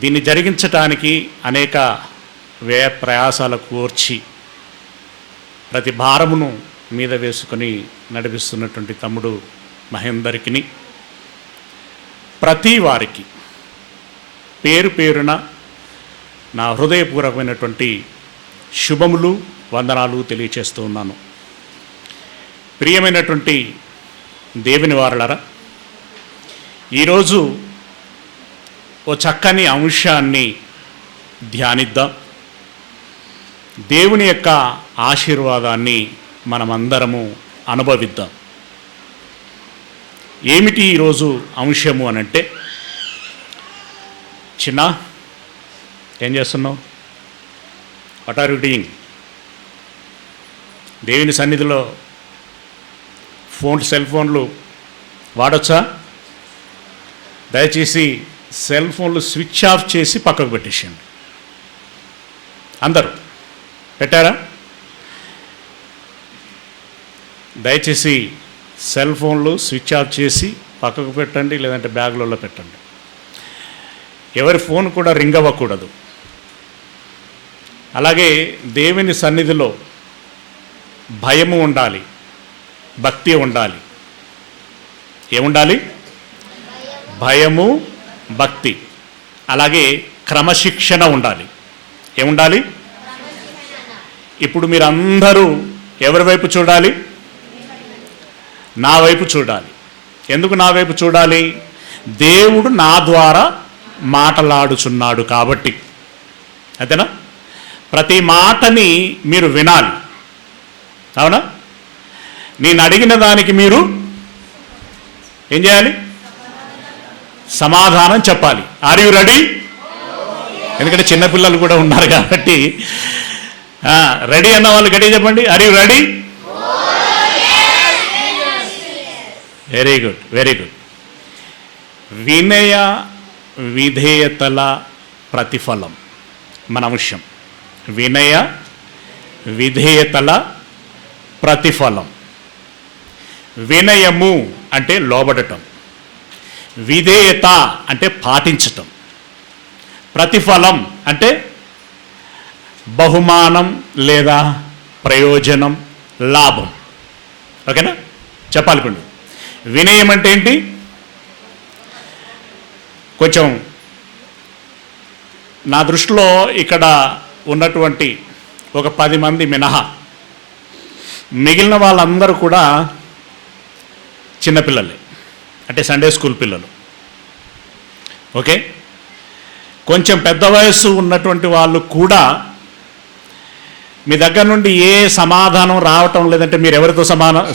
దీన్ని జరిగించటానికి అనేక వ్యయ ప్రయాసాలు కోర్చి ప్రతి భారమును మీద వేసుకొని నడిపిస్తున్నటువంటి తమ్ముడు మహేందర్కిని, ప్రతి వారికి పేరు పేరున నా హృదయపూర్వకమైనటువంటి శుభములు, వందనాలు తెలియచేస్తూ ఉన్నాను. ప్రియమైనటువంటి దేవుని వారలారా, ఈరోజు ఓ చక్కని అంశాన్ని ధ్యానిద్దాం. దేవుని యొక్క ఆశీర్వాదాన్ని మనమందరము అనుభవిద్దాం. ఏమిటి ఈరోజు అంశము అనంటే, చిన్న ఏం చేస్తున్నావు? What are you doing? దేవుని సన్నిధిలో సెల్ ఫోన్లు వాడొచ్చా? దయచేసి సెల్ ఫోన్లు స్విచ్ ఆఫ్ చేసి పక్కకు పెట్టేసేయండి. అందరూ పెట్టారా? దయచేసి సెల్ ఫోన్లు స్విచ్ ఆఫ్ చేసి పక్కకు పెట్టండి, లేదంటే బ్యాగ్లలో పెట్టండి. ఎవరి ఫోన్ కూడా రింగ్ అవ్వకూడదు. అలాగే దేవుని సన్నిధిలో భయము ఉండాలి, భక్తి ఉండాలి. ఏముండాలి? భయము, భక్తి. అలాగే క్రమశిక్షణ ఉండాలి. ఏముండాలి? ఇప్పుడు మీరందరూ ఎవరి వైపు చూడాలి? నా వైపు చూడాలి. ఎందుకు నా వైపు చూడాలి? దేవుడు నా ద్వారా మాటలాడుచున్నాడు కాబట్టి. అంతేనా? ప్రతి మాటని మీరు వినాలి. అవునా? నేను అడిగిన దానికి మీరు ఏం చేయాలి? సమాధానం చెప్పాలి. Are you ready? ఎందుకంటే చిన్నపిల్లలు కూడా ఉన్నారు కాబట్టి రెడీ అన్న వాళ్ళు గట్టిగా చెప్పండి. Are you ready? Very good, very good. వినయ విధేయతల ప్రతిఫలం మన అంశం. వినయ విధేయతల ప్రతిఫలం. వినయము అంటే లోబడటం, విధేయత అంటే పాటించటం, ప్రతిఫలం అంటే బహుమానం లేదా ప్రయోజనం, లాభం. ఓకేనా? చెప్పాలి. కొంచెం వినయం అంటే ఏంటి? కొంచెం నా దృష్టిలో ఇక్కడ ఉన్నటువంటి ఒక 10 మంది మినహా మిగిలిన వాళ్ళందరూ కూడా చిన్నపిల్లలే, అంటే సండే స్కూల్ పిల్లలు. ఓకే, కొంచెం పెద్ద వయస్సు ఉన్నటువంటి వాళ్ళు కూడా మీ దగ్గర నుండి ఏ సమాధానం రావటం లేదంటే మీరు ఎవరితో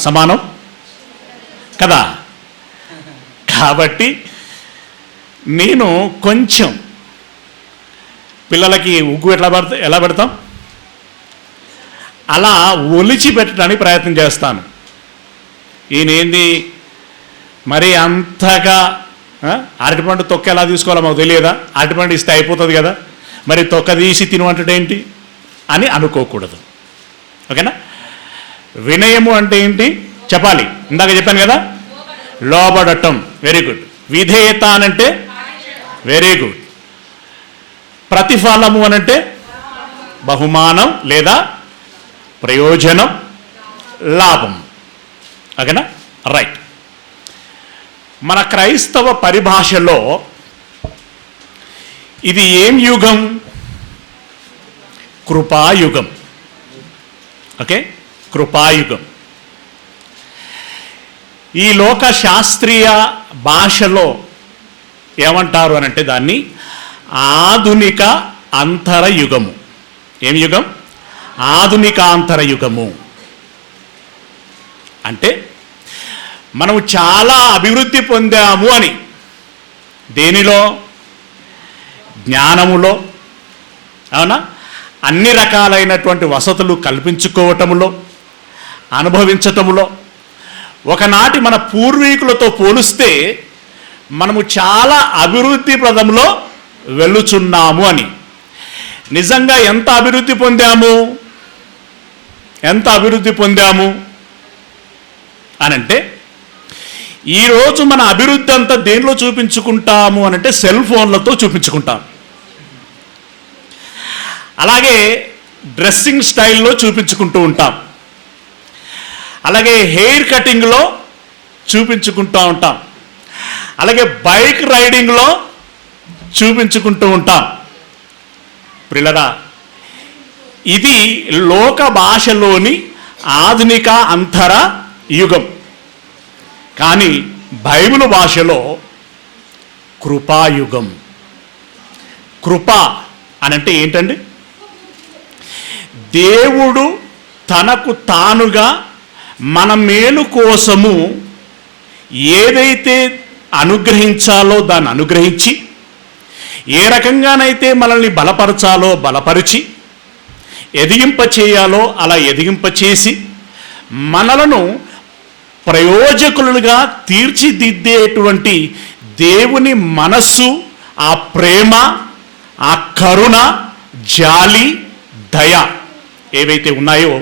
సమానం కదా. కాబట్టి నేను కొంచెం పిల్లలకి ఉగ్గు ఎలా పెడతాం అలా ఒలిచి పెట్టడానికి ప్రయత్నం చేస్తాను. ఈయనేంది మరి అంతగా అరటిపండు తొక్క ఎలా తీసుకోవాలో మాకు తెలియదా? అరటిపండు ఇస్తే అయిపోతుంది కదా, మరి తొక్క తీసి తినమంటే ఏంటి అని అనుకోకూడదు. ఓకేనా? వినయము అంటే ఏంటి చెప్పాలి. ఇందాక చెప్పాను కదా, లోబడటం. Very good. విధేయత అనంటే వెరీ గుడ్. ప్రతిఫలము అనంటే బహుమానం లేదా ప్రయోజనం, లాభం. ఓకేనా? రైట్. మన క్రైస్తవ పరిభాషలో ఇది ఏం యుగం? కృపాయుగం. ఓకే, కృపాయుగం. ఈ లోక శాస్త్రీయ భాషలో ఏమంటారు అనంటే దాన్ని ఆధునిక అంతరయుగము. ఏం యుగం? ఆధునికాంతరయుగము. అంటే మనము చాలా అభివృద్ధి పొందాము అని. దేనిలో? జ్ఞానములో. అవునా? అన్ని రకాలైనటువంటి వసతులు కల్పించుకోవటములో, అనుభవించటములో. ఒకనాటి మన పూర్వీకులతో పోలిస్తే మనము చాలా అభివృద్ధి ప్రదంలో వెళ్ళుచున్నాము అని. నిజంగా ఎంత అభివృద్ధి పొందాము? ఎంత అభివృద్ధి పొందాము అనంటే, ఈరోజు మన అభివృద్ధి అంతా దేనిలో చూపించుకుంటాము అనంటే సెల్ ఫోన్లతో చూపించుకుంటాం. అలాగే డ్రెస్సింగ్ స్టైల్లో చూపించుకుంటూ ఉంటాం, అలాగే హెయిర్ కటింగ్లో చూపించుకుంటూ ఉంటాం, అలాగే బైక్ రైడింగ్లో చూపించుకుంటూ ఉంటాం. ప్రియులారా, ఇది లోక భాషలోని ఆధునిక అంతర యుగం. కానీ బైబిల్ భాషలో కృపాయుగం. కృప అనంటే ఏంటండి? దేవుడు తనకు తానుగా మన మేలు కోసము ఏదైతే అనుగ్రహించాలో దాన్ని అనుగ్రహించి, ఏ రకంగానైతే మనల్ని బలపరచాలో బలపరిచి, ఎదిగింపచేయాలో అలా ఎదిగింపచేసి, మనలను ప్రయోజకులుగా తీర్చిదిద్దేటువంటి దేవుని మనస్సు, ఆ ప్రేమ, ఆ కరుణ, జాలి, దయ ఏవైతే ఉన్నాయో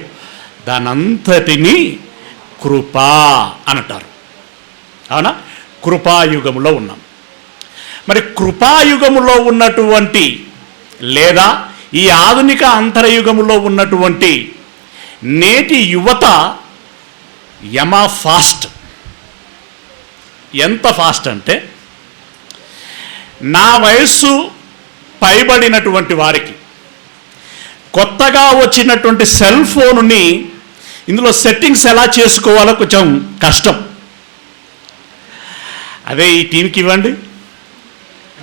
దానంతటిని కృప అంటారు. అవునా? కృపాయుగములో ఉన్నాం. మరి కృపాయుగములో ఉన్నటువంటి లేదా ఈ ఆధునిక అంతరయుగములో ఉన్నటువంటి నేటి యువత యమా ఫాస్ట్. ఎంత ఫాస్ట్ అంటే, నా వయస్సు పైబడినటువంటి వారికి కొత్తగా వచ్చినటువంటి సెల్ ఫోన్ని ఇందులో సెట్టింగ్స్ ఎలా చేసుకోవాలో కొంచెం కష్టం. అదే ఈ టీంకి ఇవ్వండి,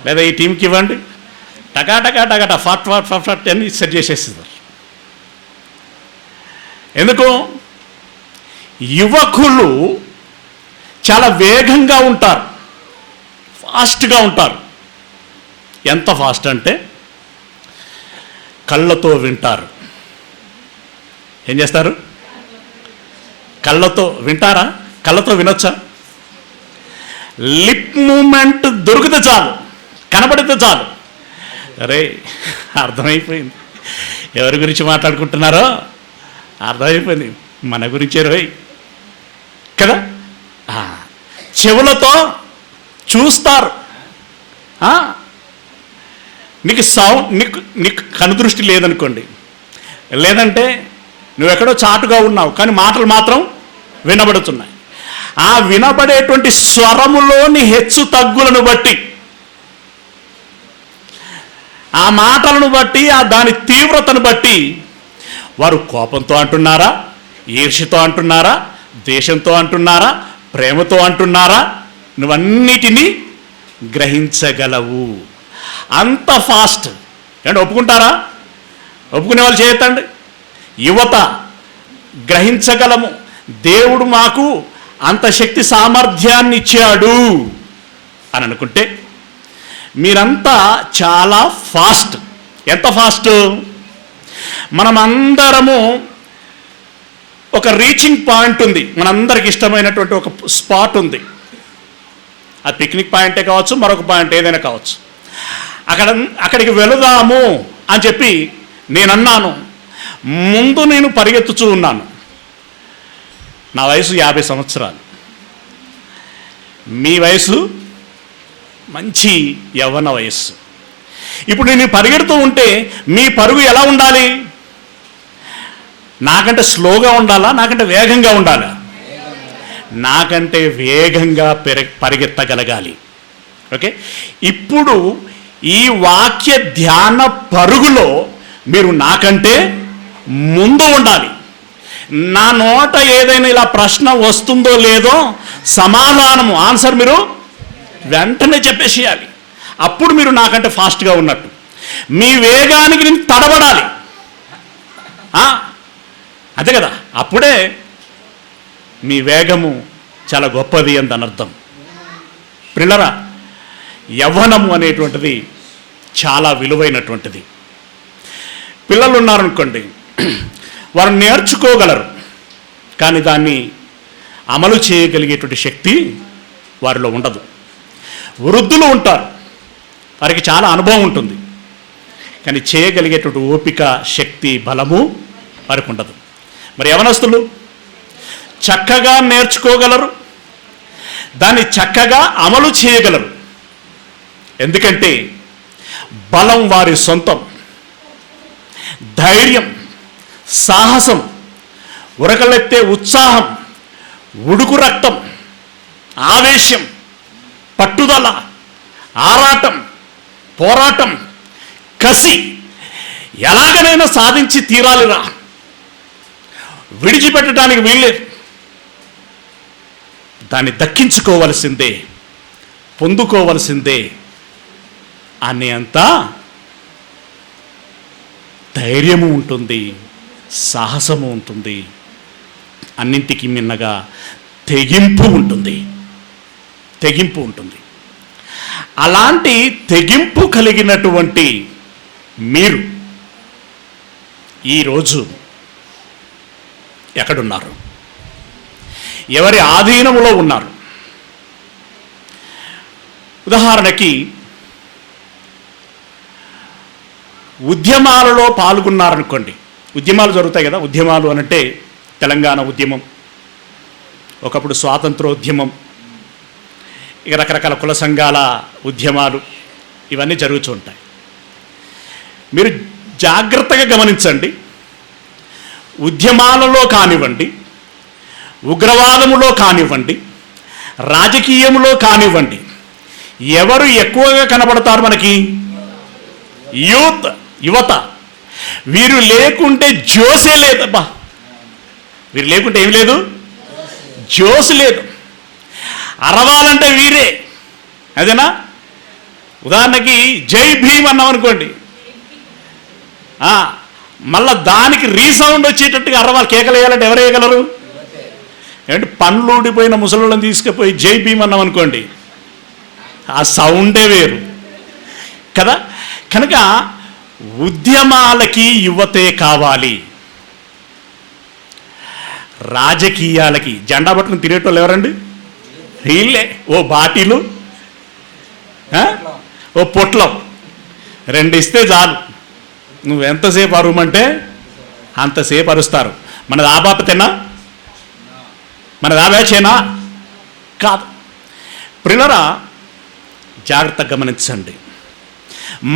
లేదా ఈ టీంకి ఇవ్వండి, టకా ఫాట్ అని సెట్ చేసేస్తారు. ఎందుకు? యువకులు చాలా వేగంగా ఉంటారు, ఫాస్ట్గా ఉంటారు. ఎంత ఫాస్ట్ అంటే కళ్ళతో వింటారు. ఏం చేస్తారు? కళ్ళతో వింటారా? కళ్ళతో వినొచ్చా? లిప్ మూమెంట్ దొరికితే చాలు, కనబడితే చాలు, అరే అర్థమైపోయింది ఎవరి గురించి మాట్లాడుకుంటున్నారో అర్థమైపోయింది, మన గురించే రోయ్ కదా. చెవులతో చూస్తారు. నీకు సౌండ్, నీకు కనుదృష్టి లేదనుకోండి, లేదంటే నువ్వెక్కడో చాటుగా ఉన్నావు కానీ మాటలు మాత్రం వినబడుతున్నాయి. ఆ వినబడేటువంటి స్వరములోని హెచ్చు తగ్గులను బట్టి, ఆ మాటలను బట్టి, ఆ దాని తీవ్రతను బట్టి వారు కోపంతో అంటున్నారా, ఈర్ష్యతో అంటున్నారా, ద్వేషంతో అంటున్నారా, ప్రేమతో అంటున్నారా, నువ్వన్నిటినీ గ్రహించగలవు. అంత ఫాస్ట్. అంటే ఒప్పుకుంటారా? ఒప్పుకునే వాళ్ళు చేయొద్దండి. యువత గ్రహించగలము, దేవుడు మాకు అంత శక్తి సామర్థ్యాన్ని ఇచ్చాడు అని అనుకుంటే మీరంతా చాలా ఫాస్ట్. ఎంత ఫాస్ట్? మనమందరము ఒక రీచింగ్ పాయింట్ ఉంది, మనందరికి ఇష్టమైనటువంటి ఒక స్పాట్ ఉంది. ఆ పిక్నిక్ పాయింటే కావచ్చు, మరొక పాయింట్ ఏదైనా కావచ్చు. అక్కడికి వెళదాము అని చెప్పి నేను అన్నాను. ముందు నేను పరిగెత్తుచూ ఉన్నాను. నా వయసు 50 సంవత్సరాలు, మీ వయసు మంచి యవ్వన వయస్సు. ఇప్పుడు నేను పరిగెడుతూ ఉంటే మీ పరుగు ఎలా ఉండాలి? నాకంటే స్లోగా ఉండాలా, నాకంటే వేగంగా ఉండాలా? నాకంటే వేగంగా పరిగెత్తగలగాలి. ఓకే, ఇప్పుడు ఈ వాక్య ధ్యాన పరుగులో మీరు నాకంటే ముందు ఉండాలి. నా నోట ఏదైనా ఇలా ప్రశ్న వస్తుందో లేదో సమాధానము, ఆన్సర్ మీరు వెంటనే చెప్పేసేయాలి. అప్పుడు మీరు నాకంటే ఫాస్ట్గా ఉన్నట్టు. మీ వేగానికి నేను తడబడాలి, అంతే కదా. అప్పుడే మీ వేగము చాలా గొప్పది అని దాని అర్థం. ప్రియులారా, యవ్వనము అనేటువంటిది చాలా విలువైనటువంటిది. పిల్లలు ఉన్నారనుకోండి, వారు నేర్చుకోగలరు, కానీ దాన్ని అమలు చేయగలిగేటువంటి శక్తి వారిలో ఉండదు. వృద్ధులు ఉంటారు, వారికి చాలా అనుభవం ఉంటుంది, కానీ చేయగలిగేటువంటి ఓపిక, శక్తి, బలము వారికి ఉండదు. మరి యవనస్తులు చక్కగా నేర్చుకోగలరు, దాన్ని చక్కగా అమలు చేయగలరు. ఎందుకంటే బలం వారి సొంతం, ధైర్యం, సాహసం, ఉరకలెత్తే ఉత్సాహం, ఉడుకు రక్తం, ఆవేశం, పట్టుదల, ఆరాటం, పోరాటం, కసి, ఎలాగనైనా సాధించి తీరాలిరా, విడిచిపెట్టడానికి వీల్లేదు, దాన్ని దక్కించుకోవలసిందే, పొందుకోవలసిందే అనేంత ధైర్యము ఉంటుంది, సాహసము ఉంటుంది, అన్నింటికి మిన్నగా తెగింపు ఉంటుంది. తెగింపు ఉంటుంది. అలాంటి తెగింపు కలిగినటువంటి మీరు ఈరోజు ఎక్కడున్నారు? ఎవరి ఆధీనములో ఉన్నారు? ఉదాహరణకి ఉద్యమాలలో పాల్గొన్నారనుకోండి. ఉద్యమాలు జరుగుతాయి కదా. ఉద్యమాలు అనంటే తెలంగాణ ఉద్యమం, ఒకప్పుడు స్వాతంత్రోద్యమం, ఇక రకరకాల కుల సంఘాల ఉద్యమాలు, ఇవన్నీ జరుగుతూ ఉంటాయి. మీరు జాగ్రత్తగా గమనించండి. ఉద్యమాలలో కానివ్వండి, ఉగ్రవాదములో కానివ్వండి, రాజకీయములో కానివ్వండి, ఎవరు ఎక్కువగా కనబడతారు మనకి? యువత. వీరు లేకుంటే జోసే లేదబ్బా. వీరు లేకుంటే ఏం లేదు, జోసు లేదు. అరవాలంటే వీరే. అదేనా? ఉదాహరణకి జై భీమ్ అన్నాం అనుకోండి, మళ్ళా దానికి రీసౌండ్ వచ్చేటట్టుగా అరవాలి, కేకలేయాలంటే ఎవరు వేయగలరు? ఏంటి, పండ్లు ఊడిపోయిన ముసలిళ్ళని తీసుకుపోయి జై భీమ్ అన్నాం అనుకోండి, ఆ సౌండే వేరు కదా. కనుక ఉద్యమాలకి యువతే కావాలి. రాజకీయాలకి జెండా పట్టుకుని తిరిగేటోళ్ళు ఎవరండి? వీళ్ళే. ఓ బాటిలు, ఓ పొట్లం, రెండు ఇస్తే చాలు, నువ్వు ఎంతసేపు అరుమంటే అంతసేపు అరుస్తారు. మనది ఆ బాపతేనా? మనది ఆ బ్యాచేనా? కాదు. ప్రియులారా, జాగ్రత్తగా గమనించండి.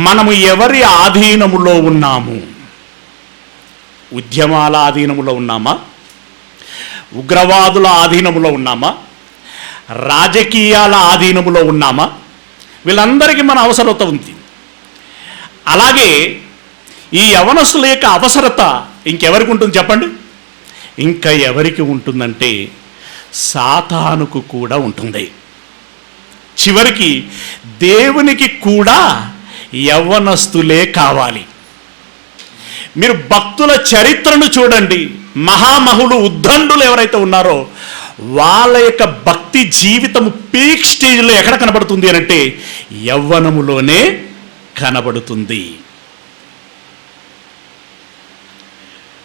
మనము ఎవరి ఆధీనములో ఉన్నాము? ఉద్యమాల ఆధీనములో ఉన్నామా? ఉగ్రవాదుల ఆధీనములో ఉన్నామా? రాజకీయాల ఆధీనములో ఉన్నామా? వీళ్ళందరికీ మన అవసరత ఉంది. అలాగే ఈ యవనస్తుల యొక్క అవసరత ఇంకెవరికి ఉంటుంది చెప్పండి? ఇంకా ఎవరికి ఉంటుందంటే సాతానుకు కూడా ఉంటుంది. చివరికి దేవునికి కూడా యవ్వనస్తులే కావాలి. మీరు భక్తుల చరిత్రను చూడండి. మహామహులు, ఉద్దండులు ఎవరైతే ఉన్నారో వాళ్ళ యొక్క భక్తి జీవితము పీక్ స్టేజ్లో ఎక్కడ కనబడుతుంది అనంటే యవ్వనములోనే కనబడుతుంది.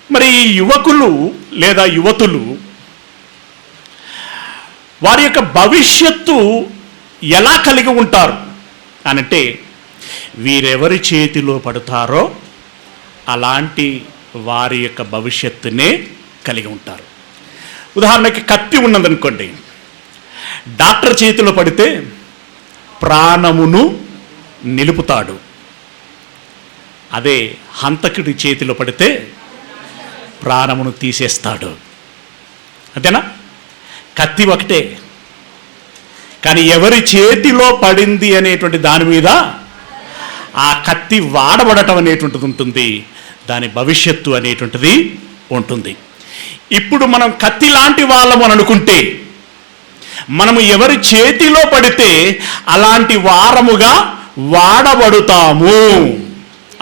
మరి ఈ యువకులు లేదా యువతులు వారి యొక్క భవిష్యత్తు ఎలా కలిగి ఉంటారు అనంటే, వీరెవరి చేతిలో పడతారో అలాంటి వారి యొక్క భవిష్యత్తునే కలిగి ఉంటారు. ఉదాహరణకి కత్తి ఉన్నదనుకోండి, డాక్టర్ చేతిలో పడితే ప్రాణమును నిలుపుతాడు. అదే హంతకుడి చేతిలో పడితే ప్రాణమును తీసేస్తాడు. అంతేనా? కత్తి ఒకటే, కానీ ఎవరి చేతిలో పడింది అనేటువంటి దాని మీద ఆ కత్తి వాడబడటం అనేటువంటిది ఉంటుంది, దాని భవిష్యత్తు అనేటువంటిది ఉంటుంది. ఇప్పుడు మనం కత్తి లాంటి వాళ్ళము అని అనుకుంటే, మనము ఎవరి చేతిలో పడితే అలాంటి వారముగా వాడబడుతాము.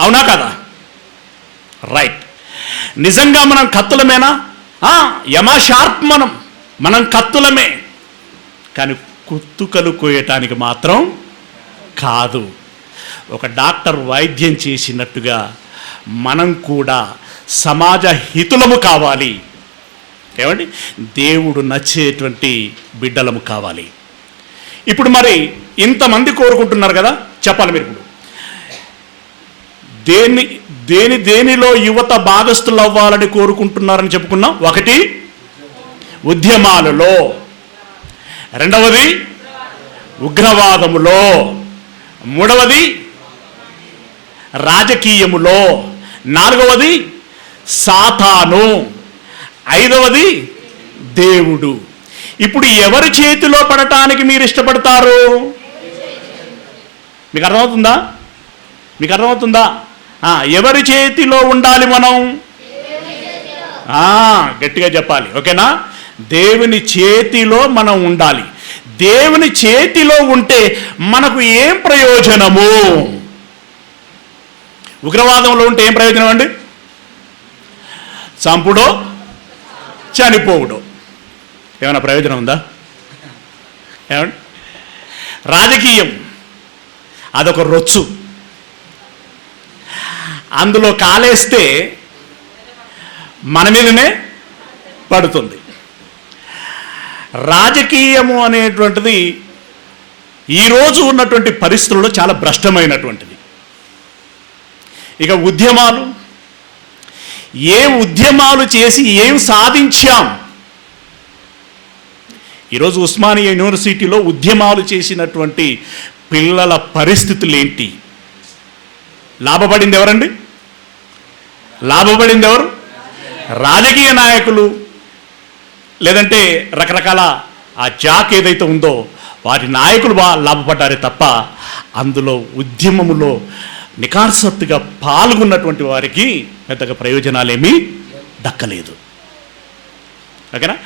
అవునా కదా? రైట్. నిజంగా మనం కత్తులమేనా? యమషార్ప్ మనం కత్తులమే, కానీ కుత్తుకలు కోయటానికి మాత్రం కాదు. ఒక డాక్టర్ వైద్యం చేసినట్టుగా మనం కూడా సమాజ హితులము కావాలి. ఏమండి? దేవుడు నచ్చేటువంటి బిడ్డలము కావాలి. ఇప్పుడు మరి ఇంతమంది కోరుకుంటున్నారు కదా, చెప్పాలి మీరు ఇప్పుడు దేనిలో యువత భాగస్థులు అవ్వాలని కోరుకుంటున్నారని చెప్పుకున్నాం. ఒకటి ఉద్యమాలలో, రెండవది ఉగ్రవాదములో, మూడవది రాజకీయములో, నాలుగవది సాతాను, ఐదవది దేవుడు. ఇప్పుడు ఎవరి చేతిలో పడటానికి మీరు ఇష్టపడతారు? మీకు అర్థమవుతుందా? మీకు అర్థమవుతుందా? ఎవరి చేతిలో ఉండాలి మనం? గట్టిగా చెప్పాలి, ఓకేనా? దేవుని చేతిలో మనం ఉండాలి. దేవుని చేతిలో ఉంటే మనకు ఏం ప్రయోజనము? ఉగ్రవాదంలో ఉంటే ఏం ప్రయోజనం అండి? చంపుడో చనిపోవుడో, ఏమైనా ప్రయోజనం ఉందా? ఏమండి? రాజకీయం అదొక రొచ్చు, అందులో కాలేస్తే మన మీదనే పడుతుంది. రాజకీయము అనేటువంటిది ఈరోజు ఉన్నటువంటి పరిస్థితుల్లో చాలా భ్రష్టమైనటువంటిది. ఇక ఉద్యమాలు, ఏ ఉద్యమాలు చేసి ఏం సాధించాం? ఈరోజు ఉస్మానియా యూనివర్సిటీలో ఉద్యమాలు చేసినటువంటి పిల్లల పరిస్థితులు ఏంటి? లాభపడింది ఎవరండి? లాభపడింది ఎవరు? రాజకీయ నాయకులు, లేదంటే రకరకాల ఆ జాక్ ఏదైతే ఉందో వారి నాయకులు లాభపడ్డారే తప్ప అందులో ఉద్యమములో నికార్సత్తుగా పాల్గొన్నటువంటి వారికి పెద్దగా ప్రయోజనాలేమీ దక్కలేదు. ఓకేనా?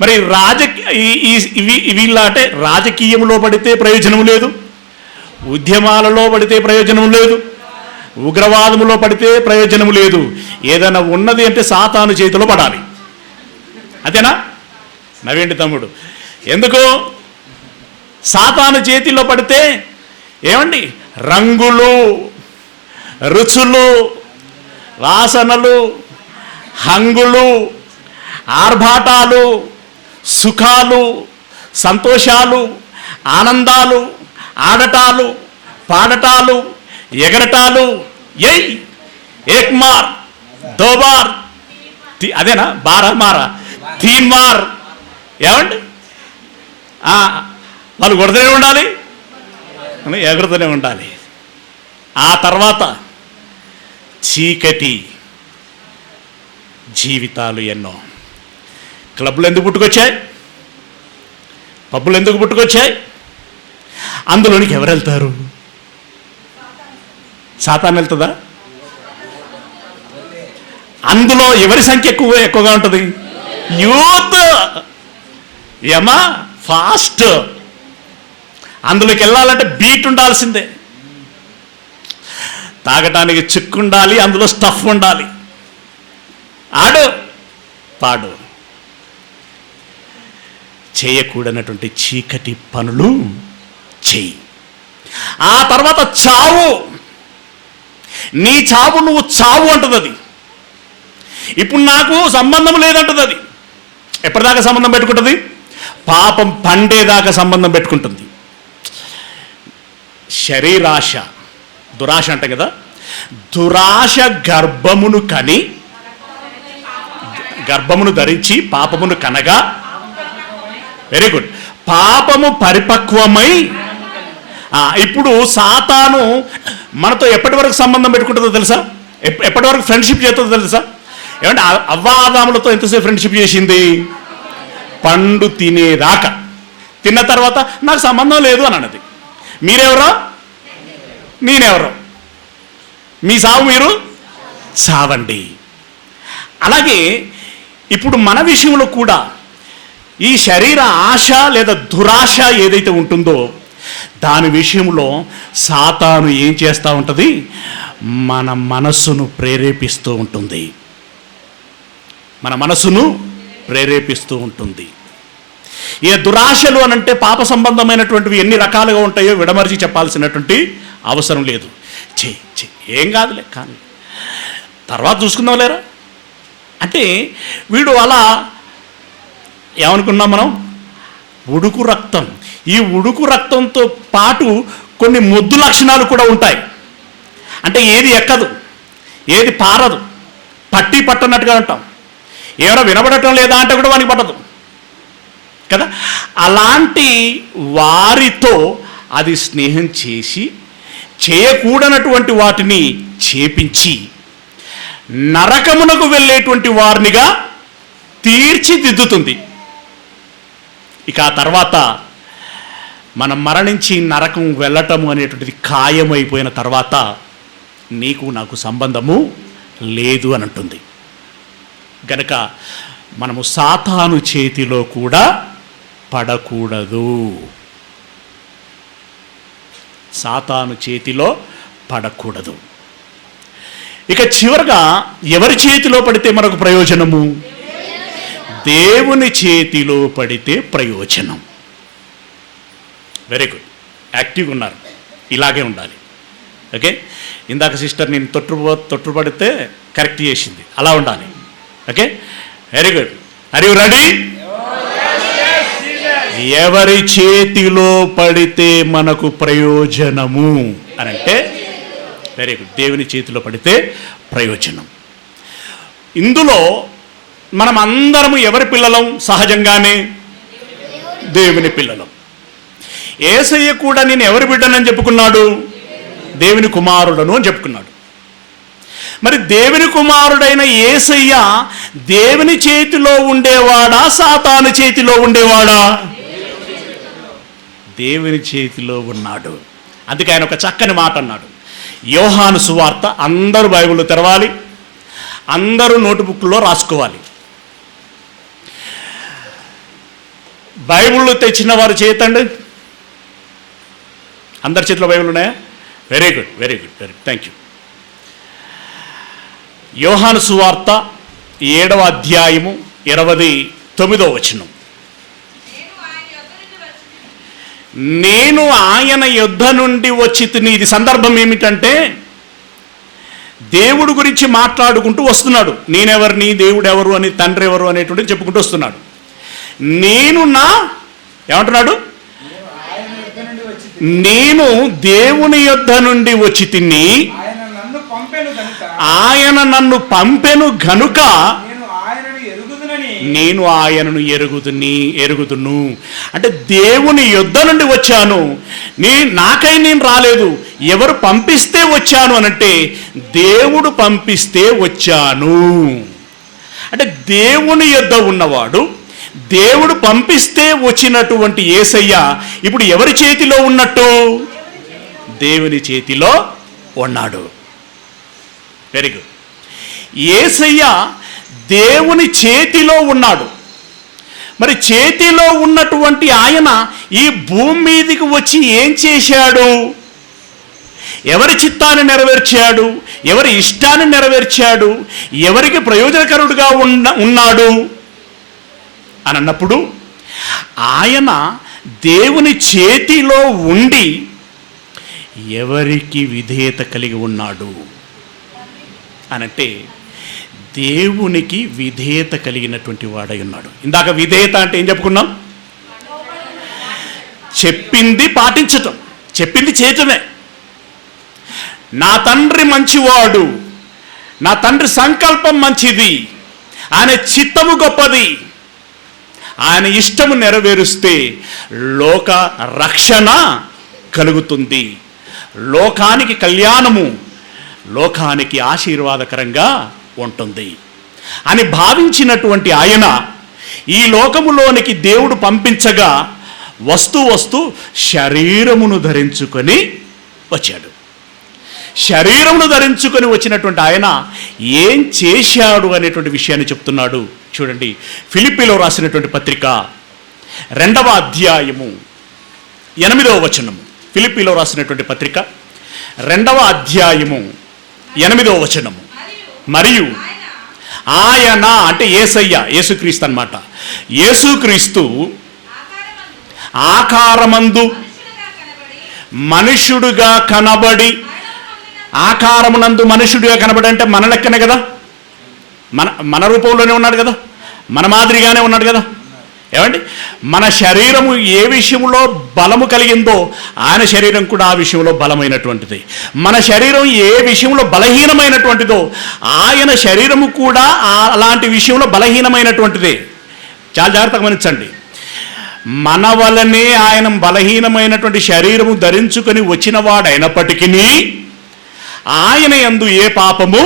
మరి వీళ్ళ అంటే రాజకీయంలో పడితే ప్రయోజనం లేదు, ఉద్యమాలలో పడితే ప్రయోజనం లేదు, ఉగ్రవాదములో పడితే ప్రయోజనం లేదు. ఏదైనా ఉన్నది అంటే సాతాను చేతిలో పడాలి. అదేనా? నవ్వేంటి తమ్ముడు? ఎందుకు? సాతాను చేతిలో పడితే ఏమండి, రంగులు, రుచులు, వాసనలు, హంగులు, ఆర్భాటాలు, సుఖాలు, సంతోషాలు, ఆనందాలు, ఆడటాలు, పాడటాలు, ఎగరటాలు, ఏక్ మార్ దో బార్, అదేనా? బారా మారా తీన్ మార్. ఏమండి? వాళ్ళు కొడుతూనే ఉండాలి, ఎగురుతూనే ఉండాలి. ఆ తర్వాత చీకటి జీవితాలు ఎన్నో. క్లబ్లు ఎందుకు పుట్టుకొచ్చాయి? పబ్బులు ఎందుకు పుట్టుకొచ్చాయి? అందులోనికి ఎవరు వెళ్తారు? సాతాను వెళ్తుందా? అందులో ఎవరి సంఖ్య ఎక్కువగా ఉంటుంది? యూత్. ఏమా ఫాస్ట్. అందులోకి వెళ్ళాలంటే బీట్ ఉండాల్సిందే, తాగటానికి చిక్కు ఉండాలి, అందులో స్టఫ్ ఉండాలి. ఆడు పాడు, చేయకూడనటువంటి చీకటి పనులు చెయ్యి. ఆ తర్వాత చావు. నీ చావు నువ్వు చావు అంటుంది అది. ఇప్పుడు నాకు సంబంధం లేదంటుంది అది. ఎప్పటిదాకా సంబంధం పెట్టుకుంటుంది? పాపం పండేదాకా సంబంధం పెట్టుకుంటుంది. శరీరాశ, దురాశ అంట కదా, దురాశ గర్భమును కని, గర్భమును ధరించి పాపమును కనగా, వెరీ గుడ్, పాపము పరిపక్వమై. ఇప్పుడు సాతాను మనతో ఎప్పటి వరకు సంబంధం పెట్టుకుంటుందో తెలుసా? ఎప్పటి వరకు ఫ్రెండ్షిప్ చేస్తుందో తెలుసా? ఏమంటే అవ్వాదాములతో ఎంతసేపు ఫ్రెండ్షిప్ చేసింది? పండు తినేదాకా. తిన్న తర్వాత నాకు సంబంధం లేదు అని అన్నది. మీరెవరో నేనెవరో, మీ సావు మీరు సావండి. అలాగే ఇప్పుడు మన విషయంలో కూడా ఈ శరీర ఆశ లేదా దురాశ ఏదైతే ఉంటుందో దాని విషయంలో సాతాను ఏం చేస్తూ ఉంటుంది? మన మనస్సును ప్రేరేపిస్తూ ఉంటుంది. మన మనస్సును ప్రేరేపిస్తూ ఉంటుంది. ఈ దురాశలు అనంటే పాప సంబంధమైనటువంటివి ఎన్ని రకాలుగా ఉంటాయో విడమర్చి చెప్పాల్సినటువంటి అవసరం లేదు. ఏం కాదులే, కానీ తర్వాత చూసుకుందాం లేరా అంటే వీడు అలా ఏమనుకున్నాం మనం? ఉడుకు రక్తం. ఈ ఉడుకు రక్తంతో పాటు కొన్ని మొద్దు లక్షణాలు కూడా ఉంటాయి. అంటే ఏది ఎక్కదు, ఏది పారదు, పట్టి పట్టనట్టుగా ఉంటాం. ఎవరో వినబడటం లేదా అంటే కూడా వానికి పట్టదు కదా. అలాంటి వారితో అది స్నేహం చేసి చేయకూడనటువంటి వాటిని చేపించి నరకమునకు వెళ్ళేటువంటి వారినిగా తీర్చిదిద్దుతుంది. ఇక ఆ తర్వాత మనం మరణించి నరకం వెళ్ళటము అనేటువంటిది ఖాయమైపోయిన తర్వాత నీకు నాకు సంబంధము లేదు అని అంటుంది. గనక మనము సాతాను చేతిలో కూడా పడకూడదు. సాతాను చేతిలో పడకూడదు. ఇక చివరగా ఎవరి చేతిలో పడితే మనకు ప్రయోజనము? దేవుని చేతిలో పడితే ప్రయోజనం. వెరీ గుడ్, యాక్టివ్గా ఉన్నారు, ఇలాగే ఉండాలి. ఓకే, ఇందాక సిస్టర్ నేను తొట్టుపడితే కరెక్ట్ చేసింది, అలా ఉండాలి. Okay, very good. Are you ready? ఎవరి చేతిలో పడితే మనకు ప్రయోజనము అని అంటే వెరీ గుడ్, దేవుని చేతిలో పడితే ప్రయోజనం. ఇందులో మనం అందరము ఎవరి పిల్లలం? సహజంగానే దేవుని పిల్లలం. యేసయ్య కూడా నేను ఎవరి బిడ్డనని చెప్పుకున్నాడు? దేవుని కుమారుడను అని చెప్పుకున్నాడు. మరి దేవుని కుమారుడైన యేసయ్య దేవుని చేతిలో ఉండేవాడా, సాతాను చేతిలో ఉండేవాడా? దేవుని చేతిలో ఉన్నాడు. అందుకే ఆయన ఒక చక్కని మాట అన్నాడు. యోహాను సువార్త, అందరూ బైబిల్లో తెరవాలి, అందరూ నోటుబుక్లో రాసుకోవాలి. బైబిల్లో తెచ్చిన వారు చేతండి. అందరి చేతిలో బైబిల్ ఉన్నాయా? Very good, very good, very good, thank you. యోహాను సువార్త 7వ అధ్యాయము 29వ వచనం. నేను ఆయన యొద్ద నుండి వచ్చి తిని. ఇది సందర్భం ఏమిటంటే దేవుడు గురించి మాట్లాడుకుంటూ వస్తున్నాడు. నేనెవరిని, దేవుడు ఎవరు అని, తండ్రి ఎవరు అనేటువంటి చెప్పుకుంటూ వస్తున్నాడు. నేను ఏమంటున్నాడు? నేను దేవుని యొద్ద నుండి వచ్చి తిని, ఆయన నన్ను పంపెను గనుక నేను ఆయనను ఎరుగుదును. అంటే దేవుని యొద్ద నుండి వచ్చాను, నాకై నేను రాలేదు, ఎవరు పంపిస్తే వచ్చాను అనంటే దేవుడు పంపిస్తే వచ్చాను. అంటే దేవుని యొద్ద ఉన్నవాడు, దేవుడు పంపిస్తే వచ్చినటువంటి యేసయ్య ఇప్పుడు ఎవరి చేతిలో ఉన్నట్టు? దేవుని చేతిలో ఉన్నాడు. Very good. యేసయ్య దేవుని చేతిలో ఉన్నాడు. మరి చేతిలో ఉన్నటువంటి ఆయన ఈ భూమి మీదకి వచ్చి ఏం చేశాడు? ఎవరి చిత్తాన్ని నెరవేర్చాడు? ఎవరి ఇష్టాన్ని నెరవేర్చాడు? ఎవరికి ప్రయోజనకరుడుగా ఉన్నాడు అని అన్నప్పుడు ఆయన దేవుని చేతిలో ఉండి ఎవరికి విధేయత కలిగి ఉన్నాడు అనంటే దేవునికి విధేయత కలిగినటువంటి వాడై ఉన్నాడు. ఇందాక విధేయత అంటే ఏం చెప్పుకున్నాం? చెప్పింది పాటించటం, చెప్పింది చేయటమే. నా తండ్రి మంచివాడు, నా తండ్రి సంకల్పం మంచిది, ఆయన చిత్తము గొప్పది, ఆయన ఇష్టము నెరవేరుస్తే లోక రక్షణ కలుగుతుంది, లోకానికి కళ్యాణము, లోకానికి ఆశీర్వాదకరంగా ఉంటుంది అని భావించినటువంటి ఆయన ఈ లోకములోనికి దేవుడు పంపించగా వస్తూ శరీరమును ధరించుకొని వచ్చాడు. శరీరమును ధరించుకొని వచ్చినటువంటి ఆయన ఏం చేశాడు అనేటువంటి విషయాన్ని చెప్తున్నాడు. చూడండి, ఫిలిప్పీలో రాసినటువంటి పత్రిక 2వ అధ్యాయము 8వ వచనము. ఫిలిప్పీలో రాసినటువంటి పత్రిక 2వ అధ్యాయము 8వ వచనము. మరియు ఆయన అంటే యేసయ్య, యేసుక్రీస్తు అన్నమాట. యేసుక్రీస్తు ఆకారమందు మనుష్యుడుగా కనబడి, ఆకారమునందు మనుష్యుడిగా కనబడి అంటే మన లెక్కనే కదా, మన రూపంలోనే ఉన్నాడు కదా, మన మాదిరిగానే ఉన్నాడు కదా. ఏమండి, మన శరీరము ఏ విషయంలో బలము కలిగిందో ఆయన శరీరం కూడా ఆ విషయంలో బలమైనటువంటిది. మన శరీరం ఏ విషయంలో బలహీనమైనటువంటిదో ఆయన శరీరము కూడా అలాంటి విషయంలో బలహీనమైనటువంటిదే. చాలా జాగ్రత్తగా గమనించండి. మన వలనే ఆయన బలహీనమైనటువంటి శరీరము ధరించుకొని వచ్చిన వాడైనప్పటికీ ఆయన యందు ఏ పాపము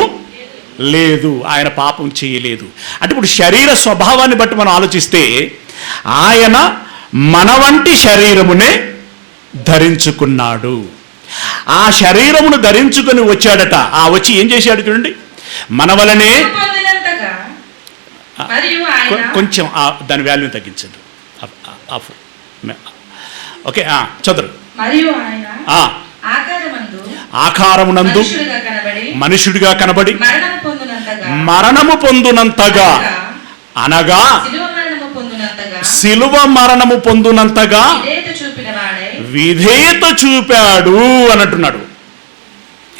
లేదు, ఆయన పాపం చేయలేదు. అంటే ఇప్పుడు శరీర స్వభావాన్ని బట్టి మనం ఆలోచిస్తే ఆయన మన వంటి శరీరమునే ధరించుకున్నాడు. ఆ శరీరమును ధరించుకొని వచ్చాడట. ఆ వచ్చి ఏం చేశాడు చూడండి, మన వలనే కొంచెం దాని వాల్యూ తగ్గించండి. ఓకే, చదువు. ఆకారమునందు మనుషుడిగా కనబడి మరణము పొందునంతగా, అనగా శిలువ మరణము పొందునంతగా విధేయత చూపాడు అని అంటున్నాడు.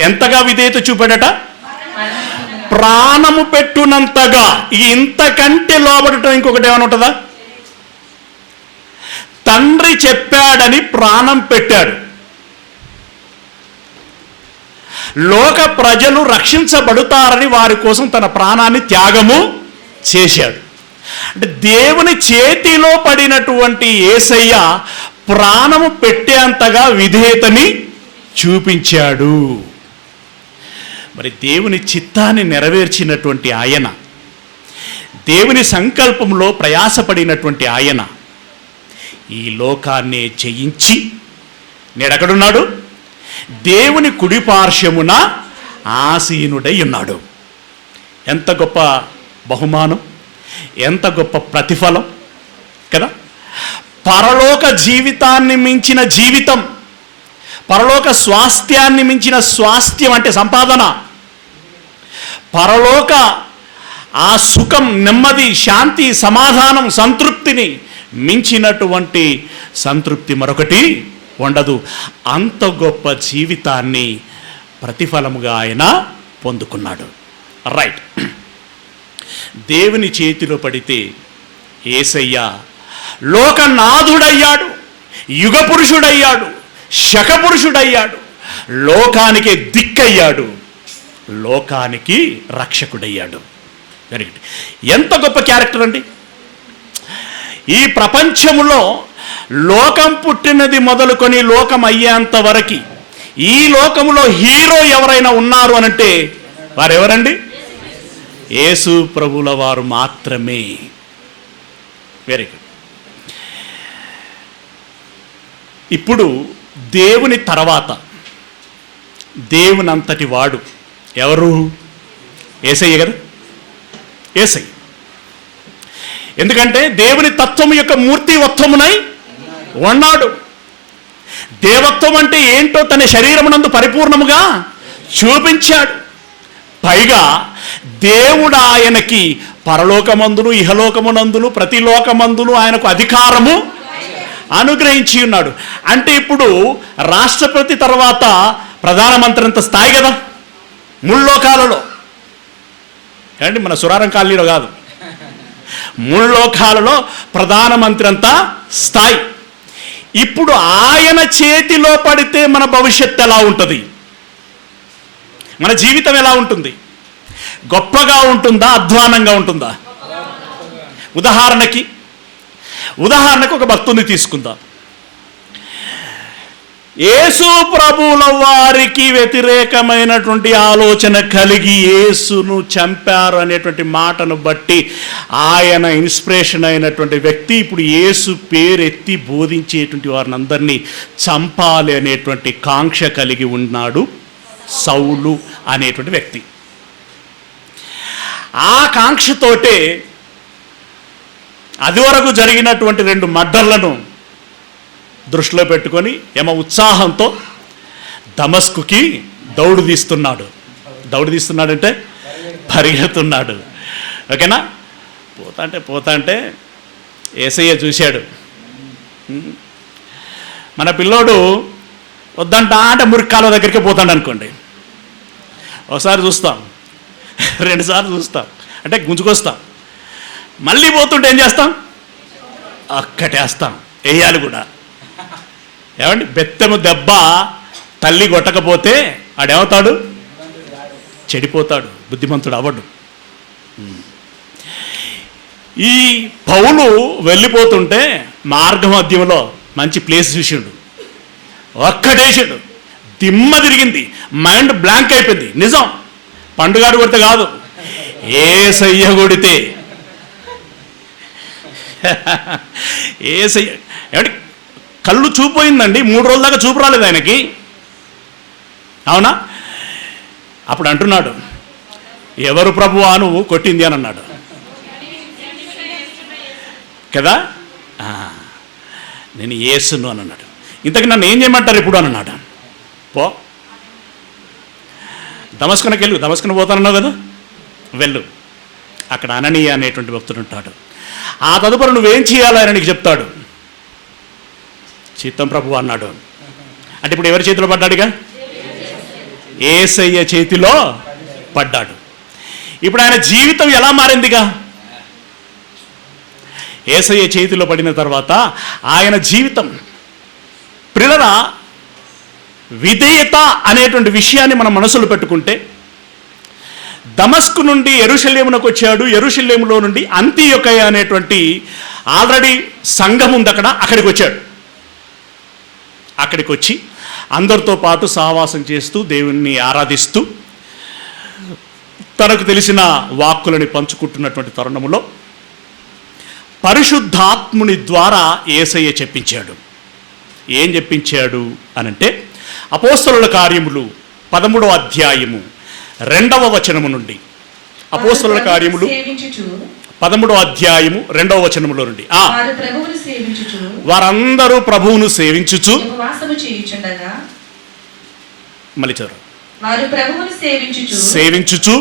ఎంతగా విధేయత చూపాడట? ప్రాణము పెట్టునంతగా. ఇంతకంటే లోబడటం ఇంకొకటి ఏమైనా ఉంటుందా? తండ్రి చెప్పాడని ప్రాణం పెట్టాడు. లోక ప్రజలు రక్షించబడుతారని వారి కోసం తన ప్రాణాన్ని త్యాగము చేశాడు. అంటే దేవుని చేతిలో పడినటువంటి యేసయ్య ప్రాణము పెట్టేంతగా విధేయతని చూపించాడు. మరి దేవుని చిత్తాన్ని నెరవేర్చినటువంటి ఆయన, దేవుని సంకల్పంలో ప్రయాసపడినటువంటి ఆయన ఈ లోకాన్ని జయించి నేడెక్కడున్నాడు? దేవుని కుడిపార్శ్వమున ఆసీనుడై ఉన్నాడు. ఎంత గొప్ప బహుమానం, ఎంత గొప్ప ప్రతిఫలం కదా! పరలోక జీవితాన్ని మించిన జీవితం, పరలోక స్వాస్థ్యాన్ని మించిన స్వాస్థ్యం అంటే సంపాదన, పరలోక ఆ సుఖం, నెమ్మది, శాంతి, సమాధానం, సంతృప్తిని మించినటువంటి సంతృప్తి మరొకటి ఉండదు. అంత గొప్ప జీవితాన్ని ప్రతిఫలముగా ఆయన పొందుకున్నాడు. రైట్. దేవుని చేతిలో పడితే యేసయ్య లోకనాథుడయ్యాడు, యుగ పురుషుడయ్యాడు, శకపురుషుడయ్యాడు, లోకానికి దిక్కయ్యాడు, లోకానికి రక్షకుడయ్యాడు. Very good. ఎంత గొప్ప క్యారెక్టర్ అండి! ఈ ప్రపంచంలో లోకం పుట్టినది మొదలుకొని లోకం అయ్యేంత వరకు ఈ లోకంలో హీరో ఎవరైనా ఉన్నారు అనంటే వారెవరండి? యేసు ప్రభుల వారు మాత్రమే. Very good. ఇప్పుడు దేవుని తర్వాత దేవుని అంతటి వాడు ఎవరు? యేసయ్య కదా. యేసయ్య. ఎందుకంటే దేవుని తత్వం యొక్క మూర్తివత్వమునై ఉన్నాడు. దేవత్వం అంటే ఏంటో తన శరీరమునందు పరిపూర్ణముగా చూపించాడు. పైగా దేవుడు ఆయనకి పరలోకమందును ఇహలోకమునందును ప్రతి లోకమందును ఆయనకు అధికారము అనుగ్రహించి ఉన్నాడు. అంటే ఇప్పుడు రాష్ట్రపతి తర్వాత ప్రధానమంత్రి అంత స్థాయి కదా ముల్లోకాలలో. ఏమండి, మన సురారం కాలనీలో కాదు, ముల్లోకాలలో ప్రధానమంత్రి అంతా స్థాయి. ఇప్పుడు ఆయన చేతిలో పడితే మన భవిష్యత్తు ఎలా ఉంటుంది? మన జీవితం ఎలా ఉంటుంది? గొప్పగా ఉంటుందా, అధ్వానంగా ఉంటుందా? ఉదాహరణకు ఒక భక్తుని తీసుకుందాం. యేసు ప్రభువుల వారికి వ్యతిరేకమైనటువంటి ఆలోచన కలిగి యేసును చంపారు అనేటువంటి మాటను బట్టి ఆయన ఇన్స్పిరేషన్ అయినటువంటి వ్యక్తి ఇప్పుడు యేసు పేరెత్తి బోధించేటువంటి వారిని అందరినీ చంపాలి అనేటువంటి కాంక్ష కలిగి ఉన్నాడు సౌలు అనేటువంటి వ్యక్తి. ఆ కాంక్షతోటే అది వరకు జరిగినటువంటి 2 మర్డర్లను దృష్టిలో పెట్టుకొని యమ ఉత్సాహంతో దమస్కుకి దౌడు తీస్తున్నాడంటే పరిగెడుతున్నాడు. ఓకేనా? పోతాంటే యేసయ్య చూశాడు. మన పిల్లోడు వద్దంట అంటే మురికాల దగ్గరికి పోతాడు అనుకోండి. ఒకసారి చూస్తాం, 2 సార్లు చూస్తాం, అంటే గుంజుకొస్తాం. మళ్ళీ పోతుంటే ఏం చేస్తాం? అక్కటేస్తాం, వేయాలి కూడా. ఏమండి, బెత్తము దెబ్బ తల్లి కొట్టకపోతే ఆడేమవుతాడు? చెడిపోతాడు, బుద్ధిమంతుడు అవ్వడు. ఈ పౌలు వెళ్ళిపోతుంటే మార్గ మధ్యంలో మంచి ప్లేస్ చూసిండు, ఒక్కటేసాడు, తిమ్మ తిరిగింది, మైండ్ బ్లాంక్ అయిపోయింది. నిజం, పండుగాడు కొడితే కాదు, యేసయ్య కొడితే. యేసయ్య ఏమిటి కళ్ళు చూపోయిందండి, 3 రోజుల దాకా చూపు రాలేదు ఆయనకి, అవునా? అప్పుడు అంటున్నాడు, ఎవరు ప్రభువా నువ్వు కొట్టింది అని అన్నాడు కదా. నేను యేసును అని అన్నాడు. ఇంతకు నన్ను ఏం చేయమంటారు ఇప్పుడు అని అన్నాడు. పో దమస్కునకి వెళ్ళు, దమస్కున పోతానన్నావు కదా, వెళ్ళు. అక్కడ అననీయ అనేటువంటి భక్తుడు ఉంటాడు. ఆ తదుపరి నువ్వేం చేయాలని నీకు చెప్తాడు. చిత్తం ప్రభు అన్నాడు. అంటే ఇప్పుడు ఎవరి చేతిలో పడ్డాడుగా? యేసయ్య చేతిలో పడ్డాడు. ఇప్పుడు ఆయన జీవితం ఎలా మారిందిగా? యేసయ్య చేతిలో పడిన తర్వాత ఆయన జీవితం, ప్రియులారా, విధేయత అనేటువంటి విషయాన్ని మనం మనసులో పెట్టుకుంటే, దమస్కు నుండి యెరూషలేమునకు వచ్చాడు. యెరూషలేములో నుండి అంతియొకయ అనేటువంటి ఆల్రెడీ సంఘం ఉంది అక్కడికి వచ్చాడు. అక్కడికి వచ్చి అందరితో పాటు సహవాసం చేస్తూ దేవుణ్ణి ఆరాధిస్తూ తనకు తెలిసిన వాక్కులని పంచుకుంటున్నటువంటి తరుణములో పరిశుద్ధాత్ముని ద్వారా యేసయ్య చెప్పించాడు. ఏం చెప్పించాడు అనంటే, అపోస్తలుల కార్యములు 13వ అధ్యాయము 2వ వచనము నుండి, అపోస్తలుల కార్యములు 13వ అధ్యాయము 2వ వచనములో నుండి, వారందరూ ప్రభువును సేవించుచు మళ్ళీ చదువు. సేవించుచు